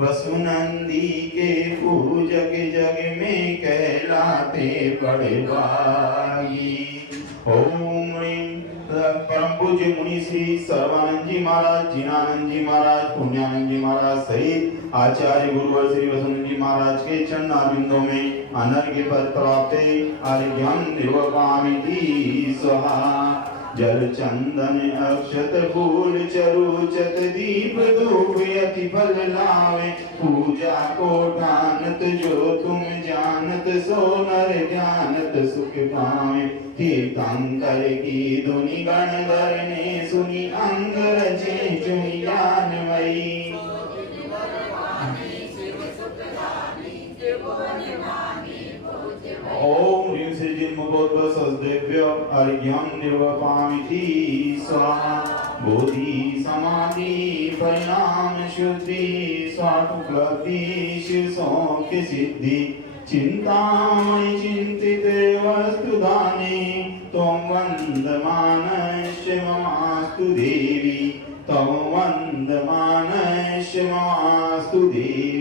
वसुनंदी के पूजक जग में कहलाते बड़े भागी। ओम परम पूज्य मुनि श्री सर्वानंद जी महाराज, जिनानंद जी महाराज, पुण्यानंद जी महाराज सहित आचार्य गुरुवर श्री वसंत जी महाराज के चरणारविंदों में अनर्घ्य पर प्राप्त अर्घ्यं निर्वपामि स्वाहा। जल चंदन अक्षत फूल चरुचत दीप धूप अति फल लावे, पूजा को ठानत जो तुम जानत, सो नर ध्यानत सुख पावे। तीर्थंकर की धुनि गणधर ने सुनी, अंग रचे चुनि ज्ञानमयी। ओम ह्रीं श्री जिन्मगोत्पद सद्देव्य अर्घ्यं निर्वपामिति स्वाहा। बोधि समाधि परिणाम शुद्धि, स्वाटुपलब्धि शिव सौख्य सिद्धि। चिंतामणि चिंतित वस्तुदाने, त्वं वन्दमानस्य ममास्तु देवी, त्वं वन्दमानस्य ममास्तु देवी।